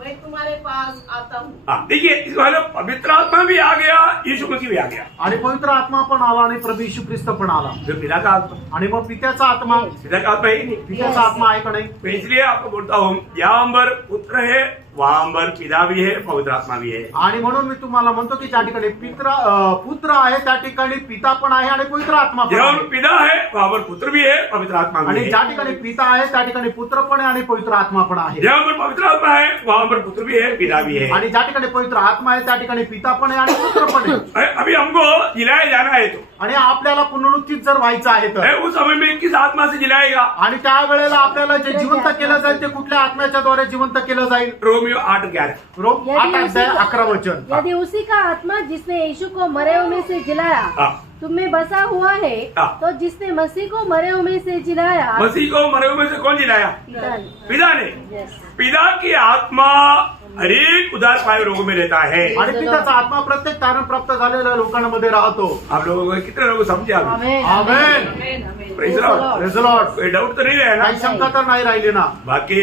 मैं तुम्हारे पास आता हूँ. देखिए इस वाले पवित्र आत्मा भी आ गया, यीशु मसीह भी आ गया. आणि पवित्र आत्मा पण आला आणि प्रभू यीशु ख्रिस्त पण आला. जो पिता का आत्मा, आणि मग पित्याचा आत्मा, पिता का आत्मा है ही नहीं. पित्याचा आत्मा आहे का नाही. मैं इसलिए आपको बोलता हूँ यहाँ पर पुत्र है, वहां पर पिता भी है, पवित्र आत्मा भी है. आणि म्हणून मी तुम्हाला म्हणतो की ज्या ठिकाणी पुत्र आहे त्या ठिकाणी पिता पण आहे आणि पवित्र आत्मा पण जहाँ आहे. पर पिता है वहां पर पुत्र भी है, पवित्र आत्मा भी आणि है. ज्या ठिकाणी पिता आहे त्या ठिकाणी पुत्र पण आहे आणि पवित्र आत्मा पण आहे. जहाँ पर पवित्र आत्मा है वहां पर पुत्र भी है, पिता भी है. आणि ज्या ठिकाणी पवित्र आत्मा आहे त्या ठिकाणी पिता पण आहे आणि पुत्र पण आहे. अभी हमको जिलाया जाना है तो आणि आपल्याला पुनरुत्थित जर व्हायचं आहे तर उस समय में किस आत्मा से जिलाएगा. आणि त्या वेळेला आपल्याला जे जिवंत केलं जाईल ते कुठल्या आत्म्याच्या द्वारे जिवंत केलं जाईल. रोमियो 8:11. रोम 8 अध्याय 11 वचन. यदि उसी का आत्मा जिसने यीशु को मरे हुए में से जिलाया तुम में बसा हुआ है तो जिसने मसीह को मरे हुए में से जिलाया, मसीह को मरे हुए में से कौन जिलाया? पिता ने. पिता की आत्मा हर एक उदार पाए रोगों में रहता है. आणि पित्याचा आत्मा प्रत्येक तारण प्राप्त झालेल्या लोकांमध्ये राहतो. आप लोगों को कितने लोग समझे? आमेन. Praise the Lord. Praise the Lord. कोई डाउट तो नहीं रहा काही ना. शंका तर नाही राहिली ना. बाकी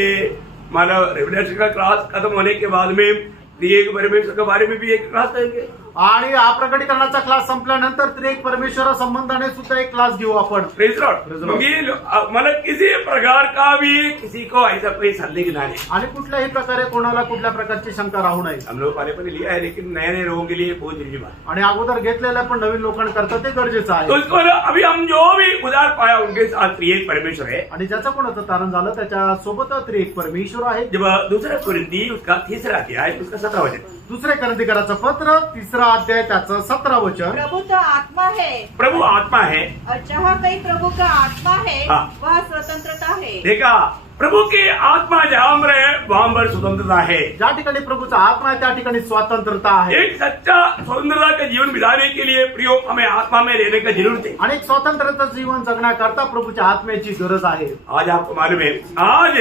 मतलब रेवलेशन का क्लास खत्म होने के बाद में एक परमेश्वर के बारे में भी एक क्लास करेंगे. आणि हा प्रकटीकरणाचा क्लास संपल्यानंतर त्रिएक परमेश्वर संबंधाने सुद्धा एक क्लास घेऊ आपण. Praise Lord. Praise Lord. मतलब किसी प्रकार का भी किसी को ऐसा कोई संदेह ना है. आणि कुठल्याही प्रकारे कोणाला कुठल्या प्रकारची शंका राहू नये. हम लोग पहले पहले लिया है, लेकिन नए नए लोगों के लिए बहुत जरूरी बात. आणि अगोदर घेतलेल्या पण नवीन लोकांकरता ते गरजेचं तो आहे. इसको अभी हम जो भी उधार पाया उनके साथ त्रिएक परमेश्वर है. आणि ज्याचं कोणाचं तारण झालं त्याच्या सोबत त्रिएक परमेश्वर आहे. जब दूसरा कुरिन्थी उसका 3रा अध्याय उसका 17 वचन. दुसरे करंदीकराचं पत्र 3रा अध्याय त्याचं 17 वचन. प्रभु तो आत्मा है प्रभु आत्मा है. और जहाँ कहीं प्रभु का आत्मा है हाँ। वह स्वतंत्रता है. देखा, प्रभु की आत्मा जहां पर है वहां पर स्वतंत्रता है. ज्या ठिकाणी प्रभूचा आत्मा आहे त्या ठिकाणी स्वातंत्र्यता आहे. एक सच्चा स्वतंत्रता का जीवन बिताने के लिए प्रियो हमें आत्मा में रहने का जरूरत है. आणि एक स्वतंत्रता जीवन जगण्याकरता प्रभूच्या आत्म्याची गरज आहे. आज आपको मालूम है, आज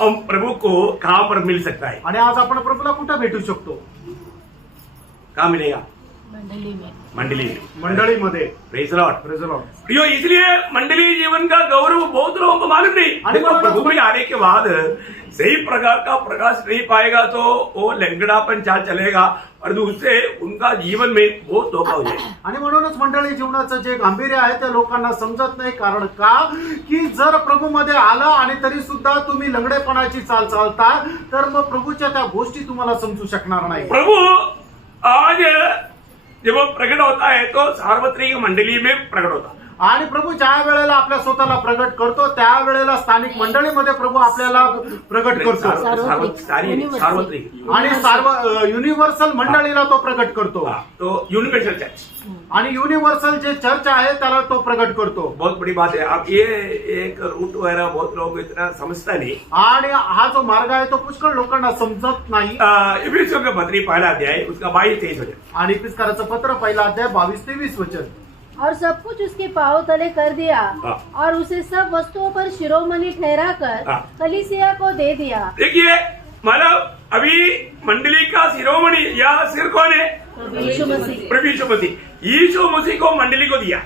हम प्रभु को कहां पर मिल सकता है? आणि आज आपण प्रभूला कुठे भेटू शकतो? कहाँ मिलेगा? मंडली में. मंडली में. मंडळीमध्ये. Praise Lord. Praise the Lord. प्रियो, इसलिए मंडली जीवन का गौरव बहुत लोगों को मालूम नहीं. अरे देखो, बाबा, प्रभु में आने के बाद सही प्रकार का प्रकाश नहीं पाएगा तो वो लंगड़ापन चाल चलेगा और उससे उनका जीवन में बहुत धोखा हो जाएगा. आणि म्हणूनच मंडळी जीवनाचं जे गांभीर्य आहे ते लोकांना समजत नाही. कारण का की जर प्रभूमध्ये आलं आणि तरी सुद्धा तुम्ही लंगडेपणाची चाल चालता तर मग प्रभूच्या त्या गोष्टी तुम्हाला समजू शकणार नाही. प्रभु आज जब वो प्रकट होता है तो सार्वत्रिक मंडली में प्रकट होता है. आणि प्रभू ज्या वेळेला आपल्या स्वतःला प्रगट करतो त्या वेळेला स्थानिक मंडळीमध्ये प्रभू आपल्याला प्रगट करतो. सार्वत्रिक आणि युनिव्हर्सल मंडळीला तो प्रगट करतो. तो यूनिवर्सल चर्च. आणि युनिव्हर्सल जे चर्च आहे त्याला तो प्रगट करतो. बहुत बड़ी बात है. आप ये एक रूट वगैरह बहुत लोग इतना समझता नहीं. आणि हा जो मार्ग आहे तो पुष्कळ लोकांना समजत नाही. इफिसियों के पत्री पहला अध्याय उसका 22-23 वचन. आणि पिस्काराचं पत्र पहिला अध्याय 22-23 वचन. और सब कुछ उसके पांव तले कर दिया हाँ। और उसे सब वस्तुओं पर शिरोमणि ठहराकर हाँ। कलीसिया को दे दिया. देखिए, मतलब अभी मंडली का शिरोमणि या सिर कौन है? यीशु मसीह. प्रभु यीशु मसीह. यीशु मसीह को मंडली को दिया.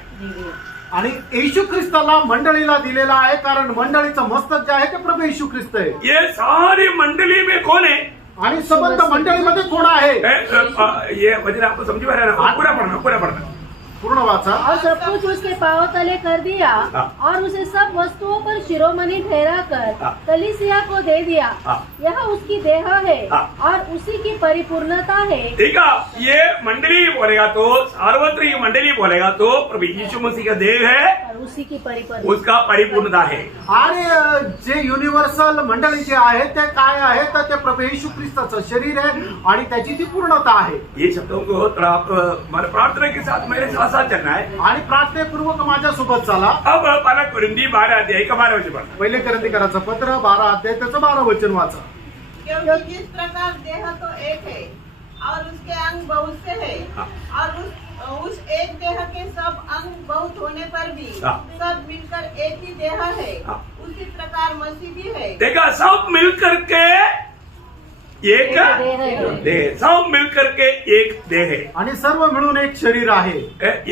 आणि येशू ख्रिस्ताला मंडळीला दिलेला आहे कारण मंडळीचं मस्तक जे आहे ते प्रभू येशू ख्रिस्त आहे. ये सारी मंडली में कौन है? आणि संबंध मंडळीमध्ये कोण आहे? ये वचन आपको समझ में आ रहा है? पूरा पढ़ना. पूर्ण वाचा. और सब कुछ उसके पांव तले कर दिया हाँ। और उसे सब वस्तुओं पर शिरोमणि ठहराकर हाँ। कलीसिया को दे दिया. हाँ। यह उसकी देह है हाँ। और उसी की परिपूर्णता है. ठीक है. ये मंडली बोलेगा तो सार्वत्रिक मंडली बोलेगा तो प्रभु यीशु मसीह का देह है, और उसी की परिपूर्णता. उसका परिपूर्णता है. आणि जे युनिव्हर्सल मंडळी जे आहे ते काय आहे तर ते प्रभू येशू ख्रिस्ताचं शरीर आहे आणि त्याची ती पूर्णता आहे. ये शब्दों को थोड़ा आप प्रार्थना के साथ मेरे साथ साथ चलना है. आणि प्रार्थनेपूर्वक माझ्यासोबत चला. अब पहला कुरिन्थी 12 अध्याय का 12 वचन पढ़ना. पहिले करंदीकराचं पत्र 12 अध्याय त्याचं 12 वचन वाचा. क्योंकि जिस प्रकार देह तो एक है और उसके अंग बहुत से है हाँ। और उस एक देह के सब अंग बहुत होने पर भी हाँ। सब मिलकर एक ही देह है. हाँ। उसी प्रकार मसीह भी है. देखा, सब मिलकर के एक देह है. देह. सब मिलकर के एक देह है. आणि सर्व मिळून एक शरीर आहे.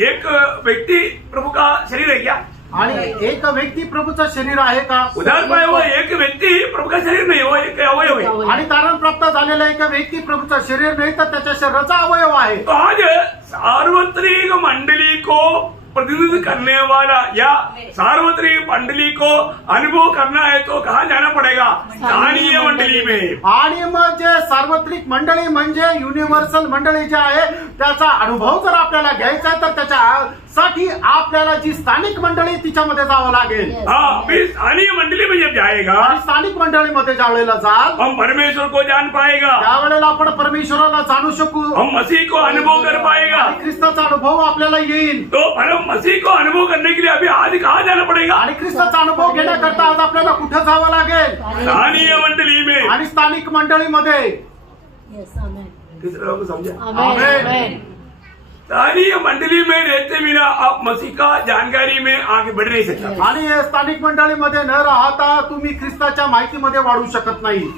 एक व्यक्ति प्रभु का शरीर है क्या? आणि एक व्यक्ती प्रभूचं शरीर आहे का? उधार पाए हुआ एक व्यक्ति प्रभु का शरीर नहीं, वो एक अवयव है. आणि तारण प्राप्त झालेला एक व्यक्ती प्रभूचं शरीर नाही तर त्याच्या शरीराचा अवयव आहे. तो आज सार्वत्रिक मंडली को प्रतिनिधित्व करने वाला या सार्वत्रिक मंडली को अनुभव करना है तो कहाँ जाना पड़ेगा? स्थानीय मंडली में. आणि मग जे सार्वत्रिक मंडळी म्हणजे युनिव्हर्सल मंडळी जे आहे त्याचा अनुभव जर आपल्याला घ्यायचा आहे तर त्याच्यासाठी आपल्याला जी स्थानिक मंडळी तिच्यामध्ये जावं लागेल. हाँ, फिर स्थानीय मंडली में जब जाएगा आणि स्थानिक मंडळीमध्ये ज्या वेळेला जाल हम परमेश्वर को जान पाएगा. त्यावेळेला आपण परमेश्वराला जाणू शकू. हम मसीह को अनुभव कर पाएगा. आणि ख्रिस्ताचा अनुभव आपल्याला येईल. तो हम मसीह को अनुभव करने के लिए अभी आज कहाँ जाना पड़ेगा? आणि ख्रिस्ताचा अनुभव घेण्याकरता आज आपल्याला कुठे जावं लागेल? स्थानीय मंडली में. आणि स्थानिक मंडळीमध्ये. Yes, amen. किस तरह को समझा? Amen. Amen. स्थानीय मंडली में रहते बिना आप मसीह का जानकारी में आगे बढ़ नहीं सकते. आणि स्थानिक मंडळीमध्ये न राहता तुम्ही ख्रिस्ताच्या माहितीमध्ये वाढू शकत नाही.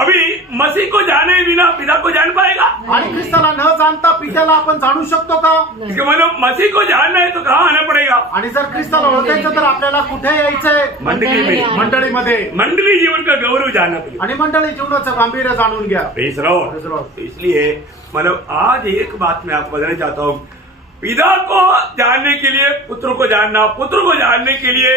अभी मसीह को जाने बिना पिता को जान पाएगा? आणि ख्रिस्ताला न जाणता पित्याला आपण जाणू शकतो का? इसका मतलब मसीह को जानना है तो कहाँ आना पड़ेगा? आणि जर ख्रिस्ताला ओळखायचं तर आपल्याला कुठे यायचंय? मंडली में, मंडळीमध्ये. मंडली जीवन का गौरव जानना पड़ेगा आणि मंडळी जीवनाचं गांभीर्य जाणून घ्या. Praise the Lord. Praise the Lord. तो इसलिए मतलब आज एक बात मैं आपको बताना चाहता हूँ, पिता को जानने के लिए पुत्र को जानना, पुत्र को जानने के लिए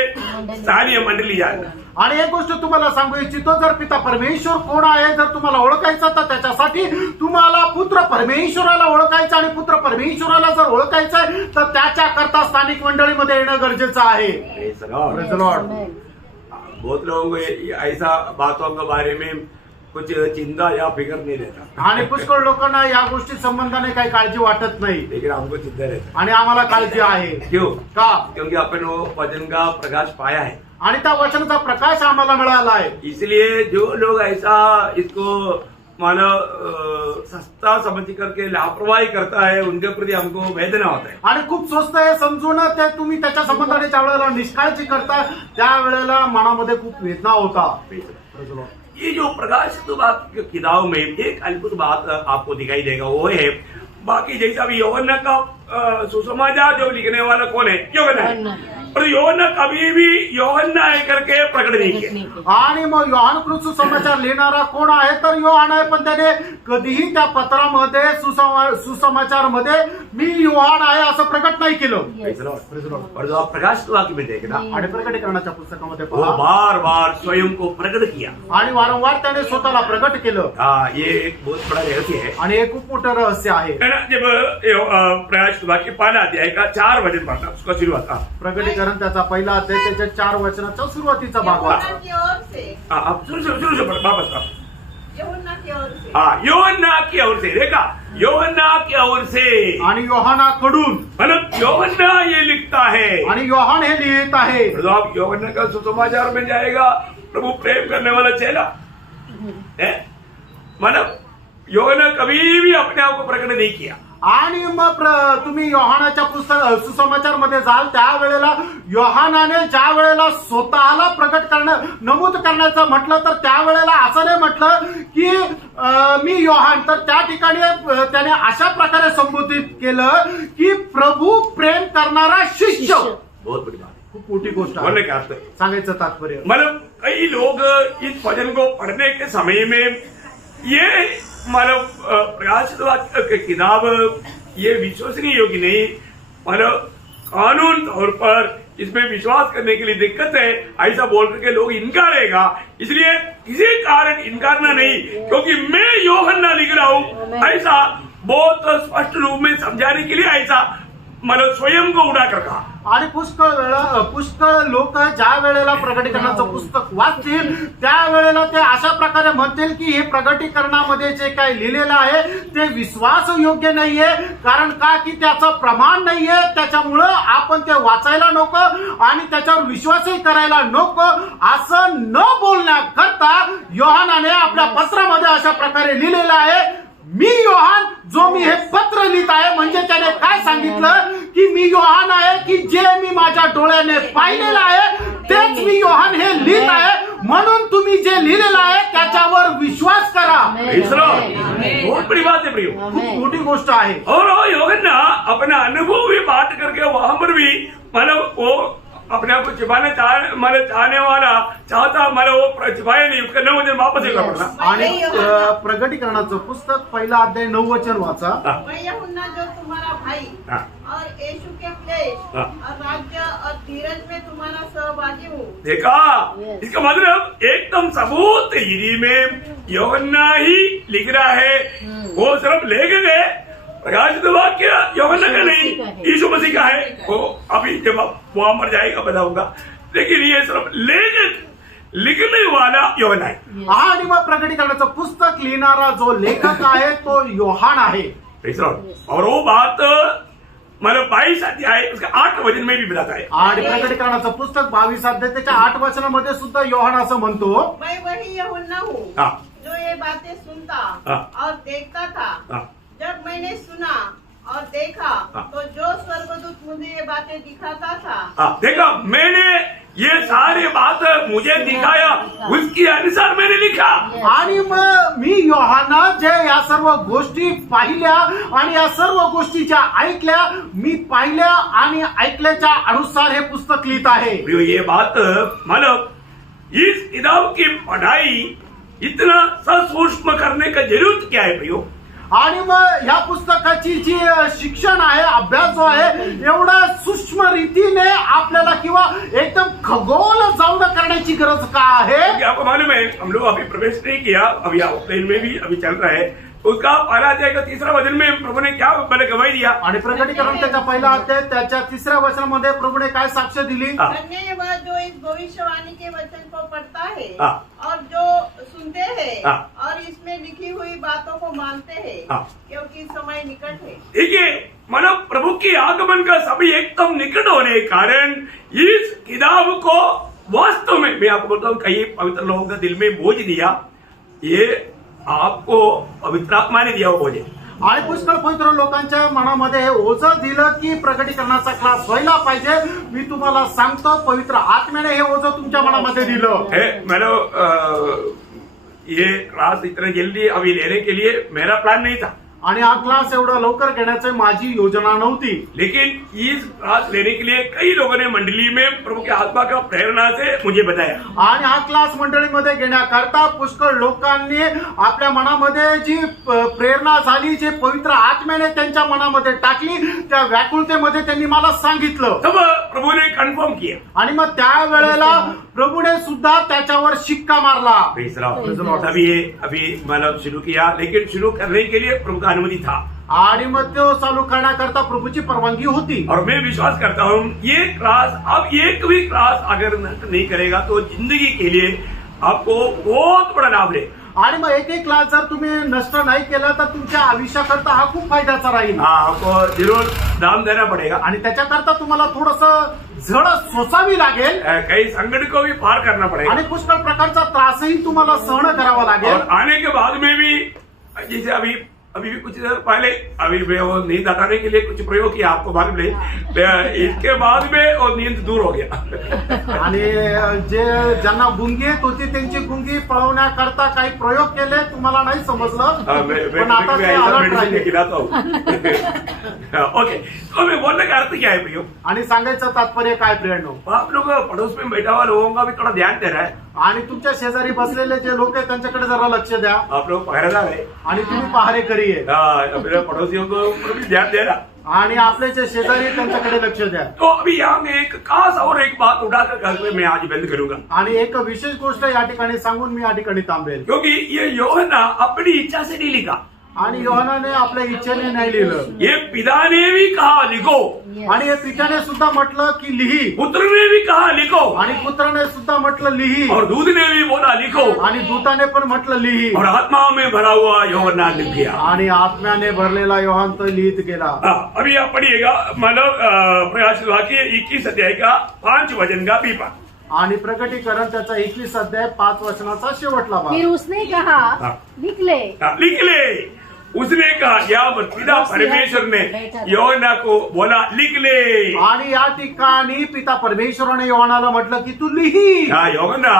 स्थानीय मंडली जानना. आणि एक गोष्ट तुम्हाला सांगू इच्छितो, जर पिता परमेश्वर कोण आहे जर तुम्हाला ओळखायचं तर त्याच्यासाठी तुम्हाला पुत्र परमेश्वराला ओळखायचं, आणि पुत्र परमेश्वराला जर ओळखायचंय तर त्याच्या करता स्थानिक मंडळीमध्ये येणं गरजेचं आहे. Praise the Lord. Praise the Lord. बहुत लोगों को ऐसा बातों के बारे में कुछ चिंता या फिक्र नहीं रहता, आणि पुष्कळ लोकांना या गोष्टी संबंधाने काही काळजी वाटत नाही, लेकिन हमको चिंता रहता आणि आम्हाला काळजी आहे. है. क्यों? का? क्योंकि अपन वो वचन का प्रकाश पाया है, आणि त्या वचनाचा प्रकाश आम्हाला मिळाला आहे. इसलिए जो लोग ऐसा इसको मानो सस्ता समझ करके लापरवाही करता है, उनके प्रति हमको वेदना होता है. आणि खूप स्वस्त आहे समजून ते तुम्ही त्याच्या संबंधाने ज्या वेळेला निष्काळजी करता त्यावेळेला मनामध्ये खूप वेदना होता. ये जो प्रकाश तो बात किताब में एक अद्भुत बात आपको दिखाई देगा, वो है बाकी जैसा भी यूहन्ना का सुसमाचार जो लिखने वाला कौन है? यूहन्ना है. और यूहन्ना कभी भी यूहन्ना है करके प्रकट नहीं किया. आणि मग योहान कृष्ण समाचार लिहिणारा कोण आहे तर योहान आहे, पण त्याने कधीही त्या पत्रामध्ये सुसमाचार मध्ये मी योहान आहे असं प्रकट नाही केलं. और जो आप प्रकाश तो वाक्य में देखना, आणि प्रकटीकरणाच्या पुस्तकामध्ये वो पहा, बार बार स्वयं को प्रकट किया. आणि वारंवार त्याने स्वतःला प्रकट केलं. ये एक बहुत बड़ा रहस्य है. आणि हे खूप मोठं रहस्य आहे. है ना? जब प्रकाश तो वाक्य पहला अध्याय का 4 वचन पढ़ना, उसका शुरुआत. प्रकटीकरण त्याचा पहिला अध्याय त्याच्या 4 वचनाचा सुरुवातीचा भाग वाचा. यूहन्ना की ओर से, आप शुरू से पढ़ वापस आप. यूहन्ना की ओर से. यूहन्ना की ओर से, देखा, यूहन्ना की ओर से, आणि योहानाकडून, मतलब यूहन्ना ये लिखता है. आणि योहान हे लिहित आहे. तो आप यूहन्ना का सुसमाचार में जाएगा, प्रभु प्रेम करने वाला चेला है. मतलब यूहन्ना कभी भी अपने आप को प्रकट नहीं किया. आणि मग तुम्ही योहानाच्या पुस्तक सुसमाचार मध्ये जाल त्यावेळेला योहानाने ज्या वेळेला स्वतःला प्रकट करणं नमूद करण्याचं म्हटलं तर त्यावेळेला असं नाही म्हटलं की मी योहान, तर त्या ठिकाणी त्याने अशा प्रकारे संबोधित केलं की प्रभू प्रेम करणारा शिष्य. बहुत बड़ी बात है. खूप मोठी गोष्ट बोलने आहे. का अर्थ है, सांगायचं तात्पर्य, मतलब कई लोग इस भजन को पढ़ने के समय में ये मतलब प्रकाशित वाक्य की किताब ये विश्वसनीय योग्य नहीं, मतलब कानून तौर पर इसमें विश्वास करने के लिए दिक्कत है ऐसा बोल करके लोग इनकारेगा. इसलिए किसी कारण इनकारना नहीं, क्योंकि मैं यूहन्ना लिख रहा हूँ ऐसा बहुत स्पष्ट रूप में समझाने के लिए ऐसा मतलब स्वयं को उड़ा कर कहा. आणि पुष्कळ लोक ज्या वेळेला प्रकटीकरणाचं पुस्तक वाचतील त्यावेळेला ते अशा प्रकारे म्हणतील की हे प्रकटीकरणामध्ये जे काही लिहिलेलं आहे ते विश्वासयोग्य नाहीये, कारण का की त्याचं प्रमाण नाहीये, त्याच्यामुळं आपण ते वाचायला नको आणि त्याच्यावर विश्वासही करायला नको. असं न बोलण्याकरता योहानाने आपल्या पत्रामध्ये अशा प्रकारे लिहिलेलं आहे, मी योहान जो मी हे पत्र लिहित आहे. म्हणजे त्याने काय सांगितलं की मी योहान आहे की जे मी माझ्या डोळ्याने पाहिलेलं आहे तेच मी योहान हे लिहित आहे, म्हणून तुम्ही जे लिहिलेलं आहे त्याच्यावर विश्वास करा. बहुत बड़ी बात है प्रियो, खूप मोठी गोष्ट आहे. और यूहन्ना अपना अनुभव भी बांट करके वहां पर भी मतलब वो अपने आप को छिपाने चाहने वाला चाहता, मतलब वो छिपाया नहीं, उसका 9 वचन वापस एक पढ़ना. आणि प्रकटीकरणाचं पुस्तक पहिला अध्याय 9 वचन वाचा. मैं यूहन्ना जो तुम्हारा भाई और यीशु के क्लेश और राज्य और धीरज में तुम्हारा सहभागी हूँ. देखा, इसका मतलब एकदम सबूत हिंदी में यूहन्ना ही लिख रहा है. वो सिर्फ लेखक है, प्रकाशित वाक्य यूहन्ना का नहीं, यीशु मसीह का है. वो अभी जब वहां मर जाएगा बताऊंगा, लेकिन ये सिर्फ लेखक लिखने वाला यूहन्ना है. आणि मग प्रकटीकरणाचं पुस्तक लिहिणारा जो लेखक आहे तो योहान आहे. और वो बात मतलब 22 अध्याय उसका 8 वचन में भी बताता है. आणि प्रकटीकरणाचं पुस्तक 22 अध्याय त्याच्या 8 वचनामध्ये सुद्धा योहान असं म्हणतो, मैं वही यूहन्ना हूँ जो ये बातें सुनता और देखता था. जब मैंने सुना और देखा तो जो स्वर्गदूत मुझे ये बातें दिखाता था. देखा, मैंने ये सारी बात मुझे दिखाया, उसके अनुसार मैंने लिखा. आणि मग मी योहाना जे या सर्व गोष्टी पाहिल्या आणि या सर्व गोष्टी ज्या ऐकल्या, मी पाहिल्या आणि ऐकल्याच्या अनुसार हे पुस्तक लिहित आहे. प्रियो, ये बात मतलब इस किताब की पढ़ाई इतना सूक्ष्म करने का जरूरत क्या है प्रियो? आणि मग या पुस्तकाची जी शिक्षण आहे, अभ्यास जो आहे, एवढा सूक्ष्म रीतीने आपल्याला किंवा एकदम खगोल जाऊन करण्याची गरज का आहे? क्योंकि आपको मालूम है, हम लोग अभी प्रवेश नहीं किया, अभी ऑफलाइन में भी अभी चल रहा है. उसका पहला अध्याय का 3रा वचन में प्रभु ने क्या मैंने गवाही दिया. आणि प्रकटीकरण त्याचा पहिला अध्याय त्याच्या 3ऱ्या वचनामध्ये प्रभूने काय साक्ष दिली? धन्य है वह जो इस भविष्यवाणी के वचन को पढ़ता है और जो सुनते हैं और इसमें लिखी हुई बातों को मानते हैं, क्योंकि समय निकट है. देखिए, मतलब प्रभु की आगमन का सभी एकदम निकट होने के कारण इस किताब को वास्तव में मैं आपको बोलता हूँ, कई पवित्र लोगों का दिल में बोझ दिया, ये आपको पवित्र आत्मा ने दिया वो बोझ. आणि पुष्कळ पवित्र लोकांच्या मनामध्ये हे ओझं दिलं की प्रकटीकरणाचा क्लास व्हायला पाहिजे. मी तुम्हाला सांगतो, पवित्र आत्म्याने हे ओझं तुमच्या मनामध्ये दिलं. मतलब ये क्लास इतना जल्दी अभी लेने के लिए मेरा प्लान नहीं था, आणि हा क्लास एवढा लवकर घेण्याची माझी योजना नव्हती. लेकिन इस क्लास लेने के लिए कई लोगों ने मंडली में प्रभु के आत्मा का प्रेरणा से मुझे बताया. आणि हा क्लास मंडळीमध्ये घेण्याकरता पुष्कळ लोकांनी आपल्या मनामध्ये जी प्रेरणा झाली, जे पवित्र आत्म्याने त्यांच्या मनामध्ये टाकली, त्या व्याकुळतेमध्ये त्यांनी मला सांगितलं. तब प्रभु ने कंफर्म किया. आणि मग त्यावेळेला प्रभूने सुद्धा त्याच्यावर शिक्का मारला. अभी मतलब शुरू किया, लेकिन शुरू करने के लिए प्रभु का अनुमति था. आणि मग तो चालू करण्याकरता प्रभूची परवानगी होती. और मैं विश्वास करता हूँ, ये क्लास अब एक भी क्लास अगर नहीं करेगा तो जिंदगी के लिए आपको बहुत बड़ा लाभ है. आणि मग एक एक क्लास जर तुम्ही नष्ट नाही केला तर तुमच्या आयुष्याकरता हा खूप फायद्याचा राहील. आपको जरूर दाम देना पड़ेगा आणि त्याच्याकरता तुम्हाला थोडस झड सोसावी लागेल. कई संकट को भी पार करना पड़ेगा. आणि पुष्कळ प्रकारचा त्रासही तुम्हाला सहन करावा लागेल. और आने के बाद में भी जैसे अभी भी कुछ देर पहले अभी वो नींद हटाने के लिए कुछ प्रयोग किया, आपको मालूम नहीं, इसके बाद में वो नींद दूर हो गया. आणि जे ज्यांना गुंगी येत होती त्यांची गुंगी पळवण्याकरता काही प्रयोग केले, तुम्हाला नाही समजलं, पण आता ते अलर्ट राहिले. खिलाता हूँ. ओके, तो मैं बोलने का अर्थ क्या है भैया? आणि सांगायचं तात्पर्य काय प्रेरणो? आप लोग पड़ोस में बैठा हुआ लोगों का भी थोड़ा ध्यान दे रहा है. आणि तुमच्या शेजारी बसलेले जे लोक आहेत त्यांच्याकडे जरा लक्ष द्या. आप लोग पहरेदार है. आणि तुम्ही पहारेकरी आहे. मेरे पड़ोसियों को भी ध्यान दे रहा. आणि आपले जे शेजारी आहेत त्यांच्याकडे लक्ष द्या. तो अभी यहाँ में एक खास और एक बात उठाकर करके मैं आज बंद करूंगा. आणि एक विशेष गोष्ट या ठिकाणी सांगून मी या ठिकाणी थांबेल. क्योंकि ये यूहन्ना अपनी इच्छा से नहीं लिखा. आणि योहानाने आपल्या इच्छेने नाही लिहिलं. ये पिता ने भी कहा लिखो. आणि हे पित्याने सुद्धा म्हटलं की लिही. पुत्र ने भी कहा लिखो. आणि पुत्राने सुद्धा म्हटलं लिही. और दूध ने भी बोला लिखो. आणि दूताने पण म्हटलं लिही. और आत्मा में भरा हुआ यूहन्ना लिख गया. आणि आत्म्याने भरलेला योहान तो लिहित गेला. अभी आप पढ़िएगा, मतलब प्रकाशित वाक्य 21 अध्याय का 5 वचन का पीपा. आणि प्रकटीकरण त्याचा 21 अध्याय 5 वचनाचा शेवटला भाग. फिर उसने कहा, लिख ले. लिख ले. उसने कहा, या पिता परमेश्वर ने यूहन्ना को बोला लिख ले. आणि या ठिकाणी पिता परमेश्वराने योहानाला म्हटलं की तू लिही. यूहन्ना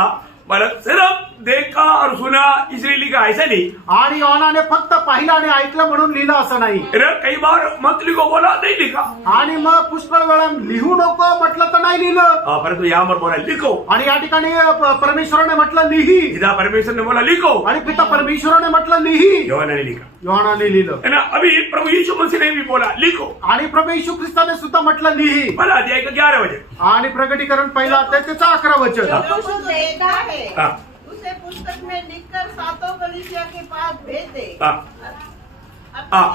मतलब सिर्फ देखा और सुना इसलिए लिखा, ऐसा नहीं. आणि योहानाने फक्त पाहिलं आणि ऐकलं म्हणून लिहिलं असं नाही. कई बार मत लिखो बोला, नहीं लिखा. आणि मग पुष्कळ वेळा लिहू नको म्हटलं तर नाही लिहिलं. परंतु यहाँ पर बोला लिखो. आणि या ठिकाणी परमेश्वराने म्हटलं लिही. पिता परमेश्वर ने बोला लिखो. आणि पिता परमेश्वराने म्हटलं लिही. यूहन्ना ने लिखा. योहानाने लिहिलं. है ना. अभी प्रभु यीशु मसीह ने भी बोला लिखो. आणि प्रभू येशू ख्रिस्ताने सुद्धा म्हटलं लिही. पहला अध्याय का 11 वचन. आणि प्रकटीकरण पहिला अध्याय त्याचा 11 वचन. जो कुछ देखा है हाँ. उसे पुस्तक में लिखकर 7 कलीसिया के पास भेज दे.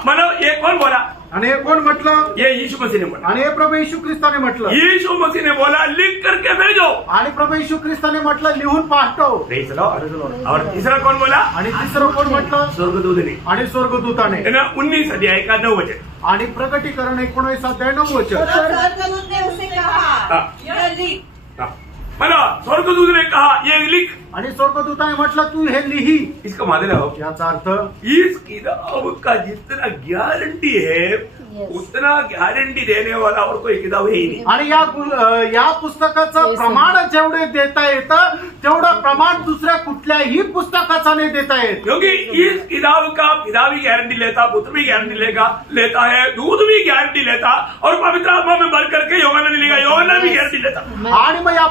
मतलब ये कौन बोला? आणि हे कोण म्हटलं? ये यीशु मसीह ने बोला. आणि हे प्रभू येशू ख्रिस्ताने म्हटलं. यीशु मसीह ने बोला लिख करके भेजो. आणि प्रभू येशू ख्रिस्ताने म्हटलं लिहून पाठव. और तीसरा कौन बोला? आणि तिसरं कोण म्हटलं? स्वर्गदूत ने. आणि स्वर्गदूताने. है ना. 19 अध्याय का 9 वचन. आणि प्रकटीकरण 19 अध्याय 9 वचन. स्वर्गदूत ने उसे कहा, यह लिख. मला स्वर्गदूत ने कहा ये लिख. आणि स्वर्गदूताने म्हटलं तू हे लिही. इसका मतलब याचा अर्थ इस किताब का जितना गारंटी है Yes. उतना गारंटी देने वाला और कोई किताब है ही नहीं। आणि या पुस्तकाचं प्रमाण जेवढे देता येतं तेवढं प्रमाण दुसऱ्या कुठल्याही पुस्तकाचं नाही देता येत. क्योंकि इस किताब का पिता भी गारंटी लेता, पुत्र भी गारंटी लेता है, दूध भी गारंटी लेता और पवित्र आत्मा में भर करके योहाना ने लिखा, योहाना भी गारंटी लेता। आणि मग या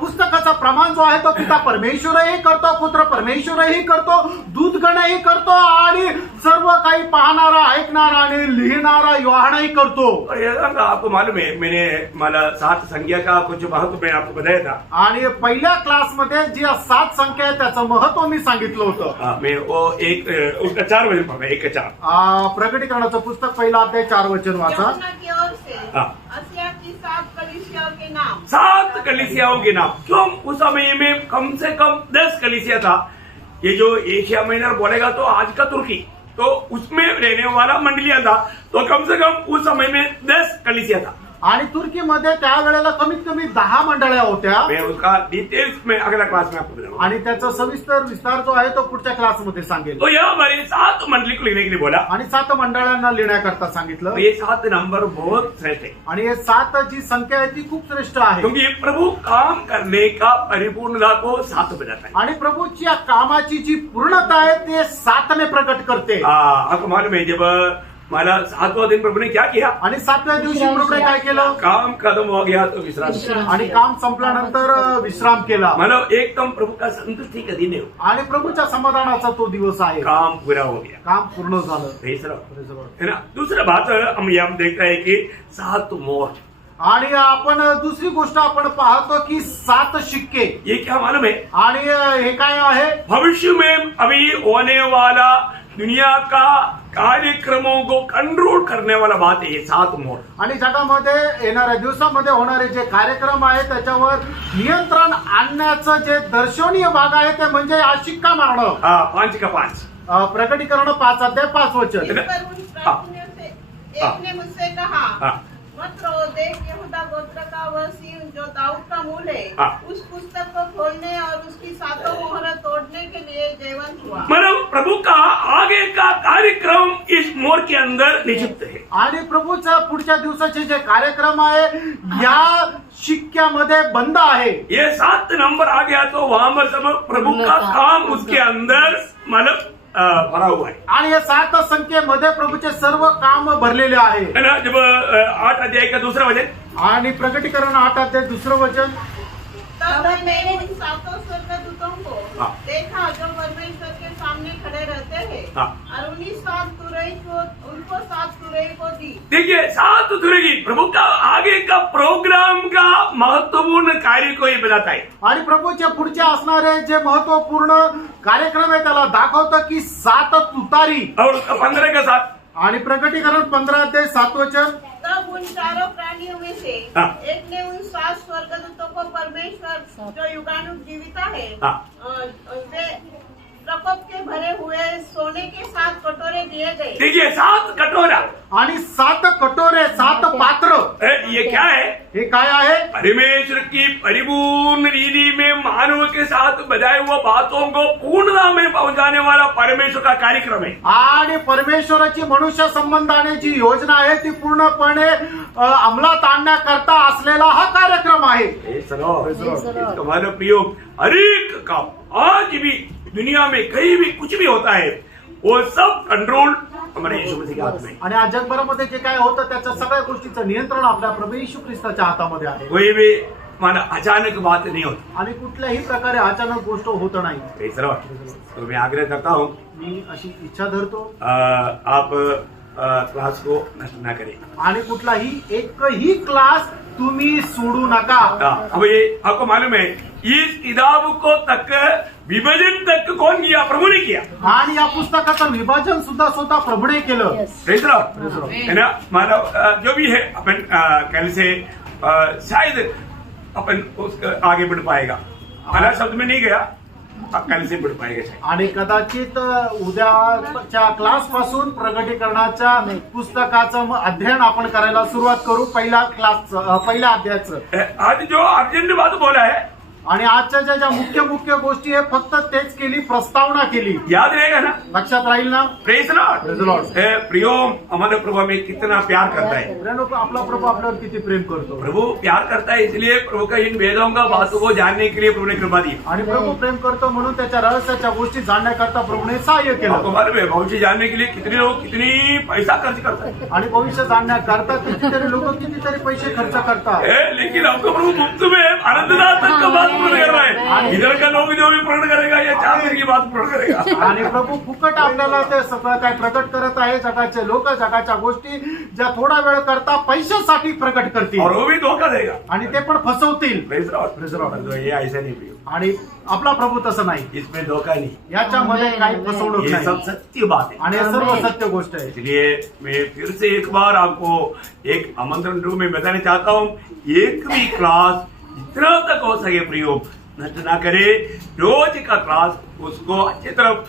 पुस्तकाचा प्रमाण जो आहे तो पिता परमेश्वरही करतो, पुत्र परमेश्वरही करतो, दूतगणही करतो आणि सर्व काही पाहणारा, ऐकणारा आणि लिहिणारा योहानही करतो. और ये आपको मालूम है, मैंने मला 7 संख्या का कुछ महत्व मैंने आपको बताया था। आणि पहिल्या क्लासमध्ये जी 7 संख्या आहे त्याचं महत्व मी सांगितलं होतं. मैं वो उसका 4 वचन पढ़ा, 1 का 4। प्रकटीकरणाचं पुस्तक पहिला अध्याय 4 वचन वाचा. यूहन्ना की ओर से हाँ। आसिया की 7 कलीसियाओं के नाम। 7 कलीसियाओं के नाम। क्यों उस समय में कम से कम 10 कलीसिया था। ये जो एशिया माइनर बोलेगा तो आज का तुर्की, तो उसमें रहने वाला मंडलिया था, तो कम से कम उस समय में 10 कलीसिया था। आणि तुर्कीमध्ये त्यावेळेला कमीत कमी 10 मंडळ्या होत्या. मैं उसका डिटेल्स में अगला क्लास में आपको बताऊंगा। आणि त्याचा सविस्तर विस्तार जो आहे तो पुढच्या क्लासमध्ये सांगेल. तो यहाँ हमारे 7 मंडली को लिखने के लिए बोला। आणि 7 मंडळांना लिहिण्याकरता सांगितलं. तो ये 7 नंबर बहुत श्रेष्ठ है, आणि हे 7 जी संख्या आहे ती खूप श्रेष्ठ आहे. क्योंकि ये प्रभु काम करने का परिपूर्णता को 7 बनाता है। आणि प्रभूची या कामाची जी पूर्णता आहे ते 7 ने प्रकट करते. आपको मालूम है, जब मला 7वां दिन प्रभु ने क्या किया? आणि 7व्या दिवशी प्रभूने काय केलं? काम खत्म हो गया तो विश्राम किया। आणि काम संपल्यानंतर विश्राम केला. मतलब एकदम प्रभु का संतुष्टि का दिन है वो। आणि प्रभूच्या समाधानाचा तो दिवस आहे. काम पूरा हो गया, काम पूर्ण झालं. तीसरा है ना। दूसरा बात हम यहाँ देखते हैं कि 7 मोहर। आणि आपण दुसरी गोष्ट आपण पाहतो की 7 शिक्के. ये क्या मालूम है? आणि हे काय आहे? भविष्य में अभी होने वाला दुनिया का कार्यक्रमों को कंट्रोल करने वाला बात है ये 7 मोहर। आणि जगामध्ये येणाऱ्या दिवसामध्ये होणारे जे कार्यक्रम आहे त्याच्यावर नियंत्रण आणण्याचं जे दर्शनीय भाग आहे ते म्हणजे हा शिक्का मारणं. 5 का 5। प्रकटीकरण 5 अध्याय 5 वचन. इस पर उन प्राचीनों से एक ने मुझसे कहा, मत रो, देख यहूदा गोत्र का वह सिंह जो दाऊद का मूल है, उस पुस्तक को खोलने और उसकी 7 मोहर तोड़ने के लिए जयवंत हुआ। मतलब प्रभु का आगे का कार्यक्रम इस मोहर के अंदर निश्चित है। आणि प्रभूचा पुढच्या दिवसाचे जे कार्यक्रम आहे या शिक्क्यामध्ये बंद आहे. ये 7 नंबर आ गया तो वहां पर सब प्रभु का काम उसके अंदर मतलब भरा हुआ है। आणि या 7 संख्येमध्ये प्रभूचे सर्व काम भरलेले आहे. है ना। जब 8 अध्याय का दूसरा वचन, आणि प्रकटीकरण 8 अध्याय 2 वचन. तब मैंने उन 7 स्वर्गदूतों को देखा जो परमेश्वर के सामने खड़े रहते हैं, और उन्हीं 7 तुरई को उनको 7 तुरई को दी। देखिए 7 तुरगी प्रभु का आगे का प्रोग्राम का महत्वपूर्ण कार्य को ये बताता है। आणि प्रभूच्या पुढचे असणारे जे महत्वपूर्ण कार्यक्रम आहे त्याला दाखवतं की 7 तुतारी. और 15 का 7। आणि प्रकटीकरण 15 अध्याय 7 वचन. तब उन चारों प्राणियों में से एक ने उन 7 स्वर्गदूतों को परमेश्वर जो युगानुग जीवित है, वे प्रकोप के भरे हुए सोने के 7 कटोरे दिए गए। देखिए 7 कटोरा आणि 7 कटोरे, 7 पात्र. ये क्या है? हे काय आहे? परमेश्वर की परिपूर्ण रीति में मानव के साथ बजाए हुआ बातों को पूर्णता में पहुंचाने वाला परमेश्वर का कार्यक्रम है। आणि परमेश्वराची मनुष्य संबंधाने जी योजना आहे ती पूर्णपणे अंमलात आणण्याकरता असलेला हा कार्यक्रम आहे. तुम्हारा प्रयोग हर एक काम आज भी दुनिया में कहीं भी कुछ भी होता है वो सब कंट्रोल हमारे यीशु मसीह के हाथ में। आणि आज जगभरामध्ये जे काय होतं त्याच्या सगळ्या गोष्टीचं नियंत्रण आपल्या प्रभू येशू ख्रिस्ताच्या हातामध्ये आहे. कोई भी माना अचानक बात नहीं होती आणि कुठल्याही प्रकारे अचानक गोष्ट होत नाही. तो मैं आग्रह करता हूँ, मी अशी इच्छा धरतो आप क्लास को नष्ट न करें। आणि कुठलाही एकही क्लास तुम्ही सोडू नका. अब ये आपको मालूम है इस किताब को तक विभाजन तक कौन किया? प्रभु ने किया। आणि या पुस्तकाचं विभाजन सुद्धा स्वतः प्रभूने केलं. है ना। मानव जो भी है अपन कल से शायद अपन उसका आगे बढ़ पाएगा। मला शब्द में नहीं गया, कल से बढ़ पाएगा शायद. आणि कदाचित उद्याच्या क्लास पासून प्रगटीकरणाच्या पुस्तकाचं अध्ययन आपण करायला सुरुवात करू. पहिल्या अध्यायाचं. आज जो अर्जेंट बात बोला है आणि आजच्या ज्या मुख्य मुख्य गोष्टी आहे फक्त तेच केली, प्रस्तावना केली. याद रहेगा ना? लक्षात राहील ना? Praise Praise the Lord. प्रियो, हमारे प्रभु हमें कितना प्यार करता है. प्रेरणो, आपला प्रभू आपल्यावर किती प्रेम करतो. प्रभु प्यार करता है, इसलिए प्रभु का इन वेदों का बातों को जानने के लिए प्रभु ने कृपा दी. आणि प्रभू प्रेम करतो म्हणून त्याच्या रहस्याच्या गोष्टी जाणण्याकरता प्रभूने सहाय्य आपको केलं. मालूम है भविष्य जानने के लिए कितने लोग कितनी पैसा खर्च करते हैं. आणि भविष्य जाणण्याकरता कितीतरी लोक कितीतरी पैसे खर्च करतात. लेकिन हमको प्रभु मुफ्त में आनंददायक तक का बात पूर्ण कर रहा है. इधर का लोग जो भी पूर्ण करेगा या चादर की बात पूर्ण करेगा. आणि प्रभू फुकट आपल्याला ते सगळं काय प्रकट करत आहे. जगाचे लोक जगाच्या गोष्टी ज्या थोडा वेळ करता पैशासाठी प्रकट करतील और वो भी धोखा देगा. आणि ते पण फसवतील. Praise Lord. Praise the Lord. ये ऐसा नहीं प्रियो, आणि आपला प्रभू तसं नाही. इसमें धोखा नहीं. याच्यामध्ये काही फसवणूक ये सब नाही सत्य बात है. आणि हे सर्व सत्य गोष्ट आहे. इसलिए मैं फिर से एक बार आपको एक आमंत्रण रूप में बताना चाहता हूँ, एक भी क्लास जितना तक हो सके प्रयोग नष्ट ना करे. रोज का क्लास उसको अच्छी तरफ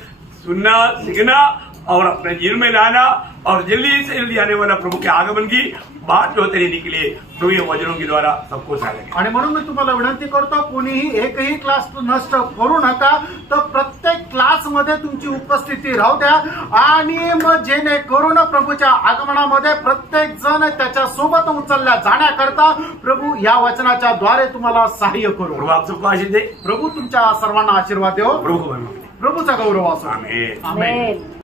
सुनना, सीखना और अपने जीवन में लाना और जल्दी से जल्दी आने वाला प्रभु के आगमन की बात जो तेरे निकले प्रभु ये वचनों के द्वारा सबको साधेंगे. आणि म्हणून मी तुम्हाला विनंती करतो, कोणीही एकही क्लास नष्ट करू नका. तर प्रत्येक क्लास मध्ये तुमची उपस्थिती राहू द्या आणि मग जेणेकरून प्रभूच्या आगमनामध्ये प्रत्येक जण त्याच्या सोबत उचलल्या जाण्याकरता प्रभू या वचनाच्या द्वारे तुम्हाला सहाय्य करू. प्रभु आप सबको आशीष दे. प्रभू तुमच्या सर्वांना आशीर्वाद देव. प्रभु को महिमा दे. प्रभूचा गौरव असो. आमेन. आमेन. आमेन.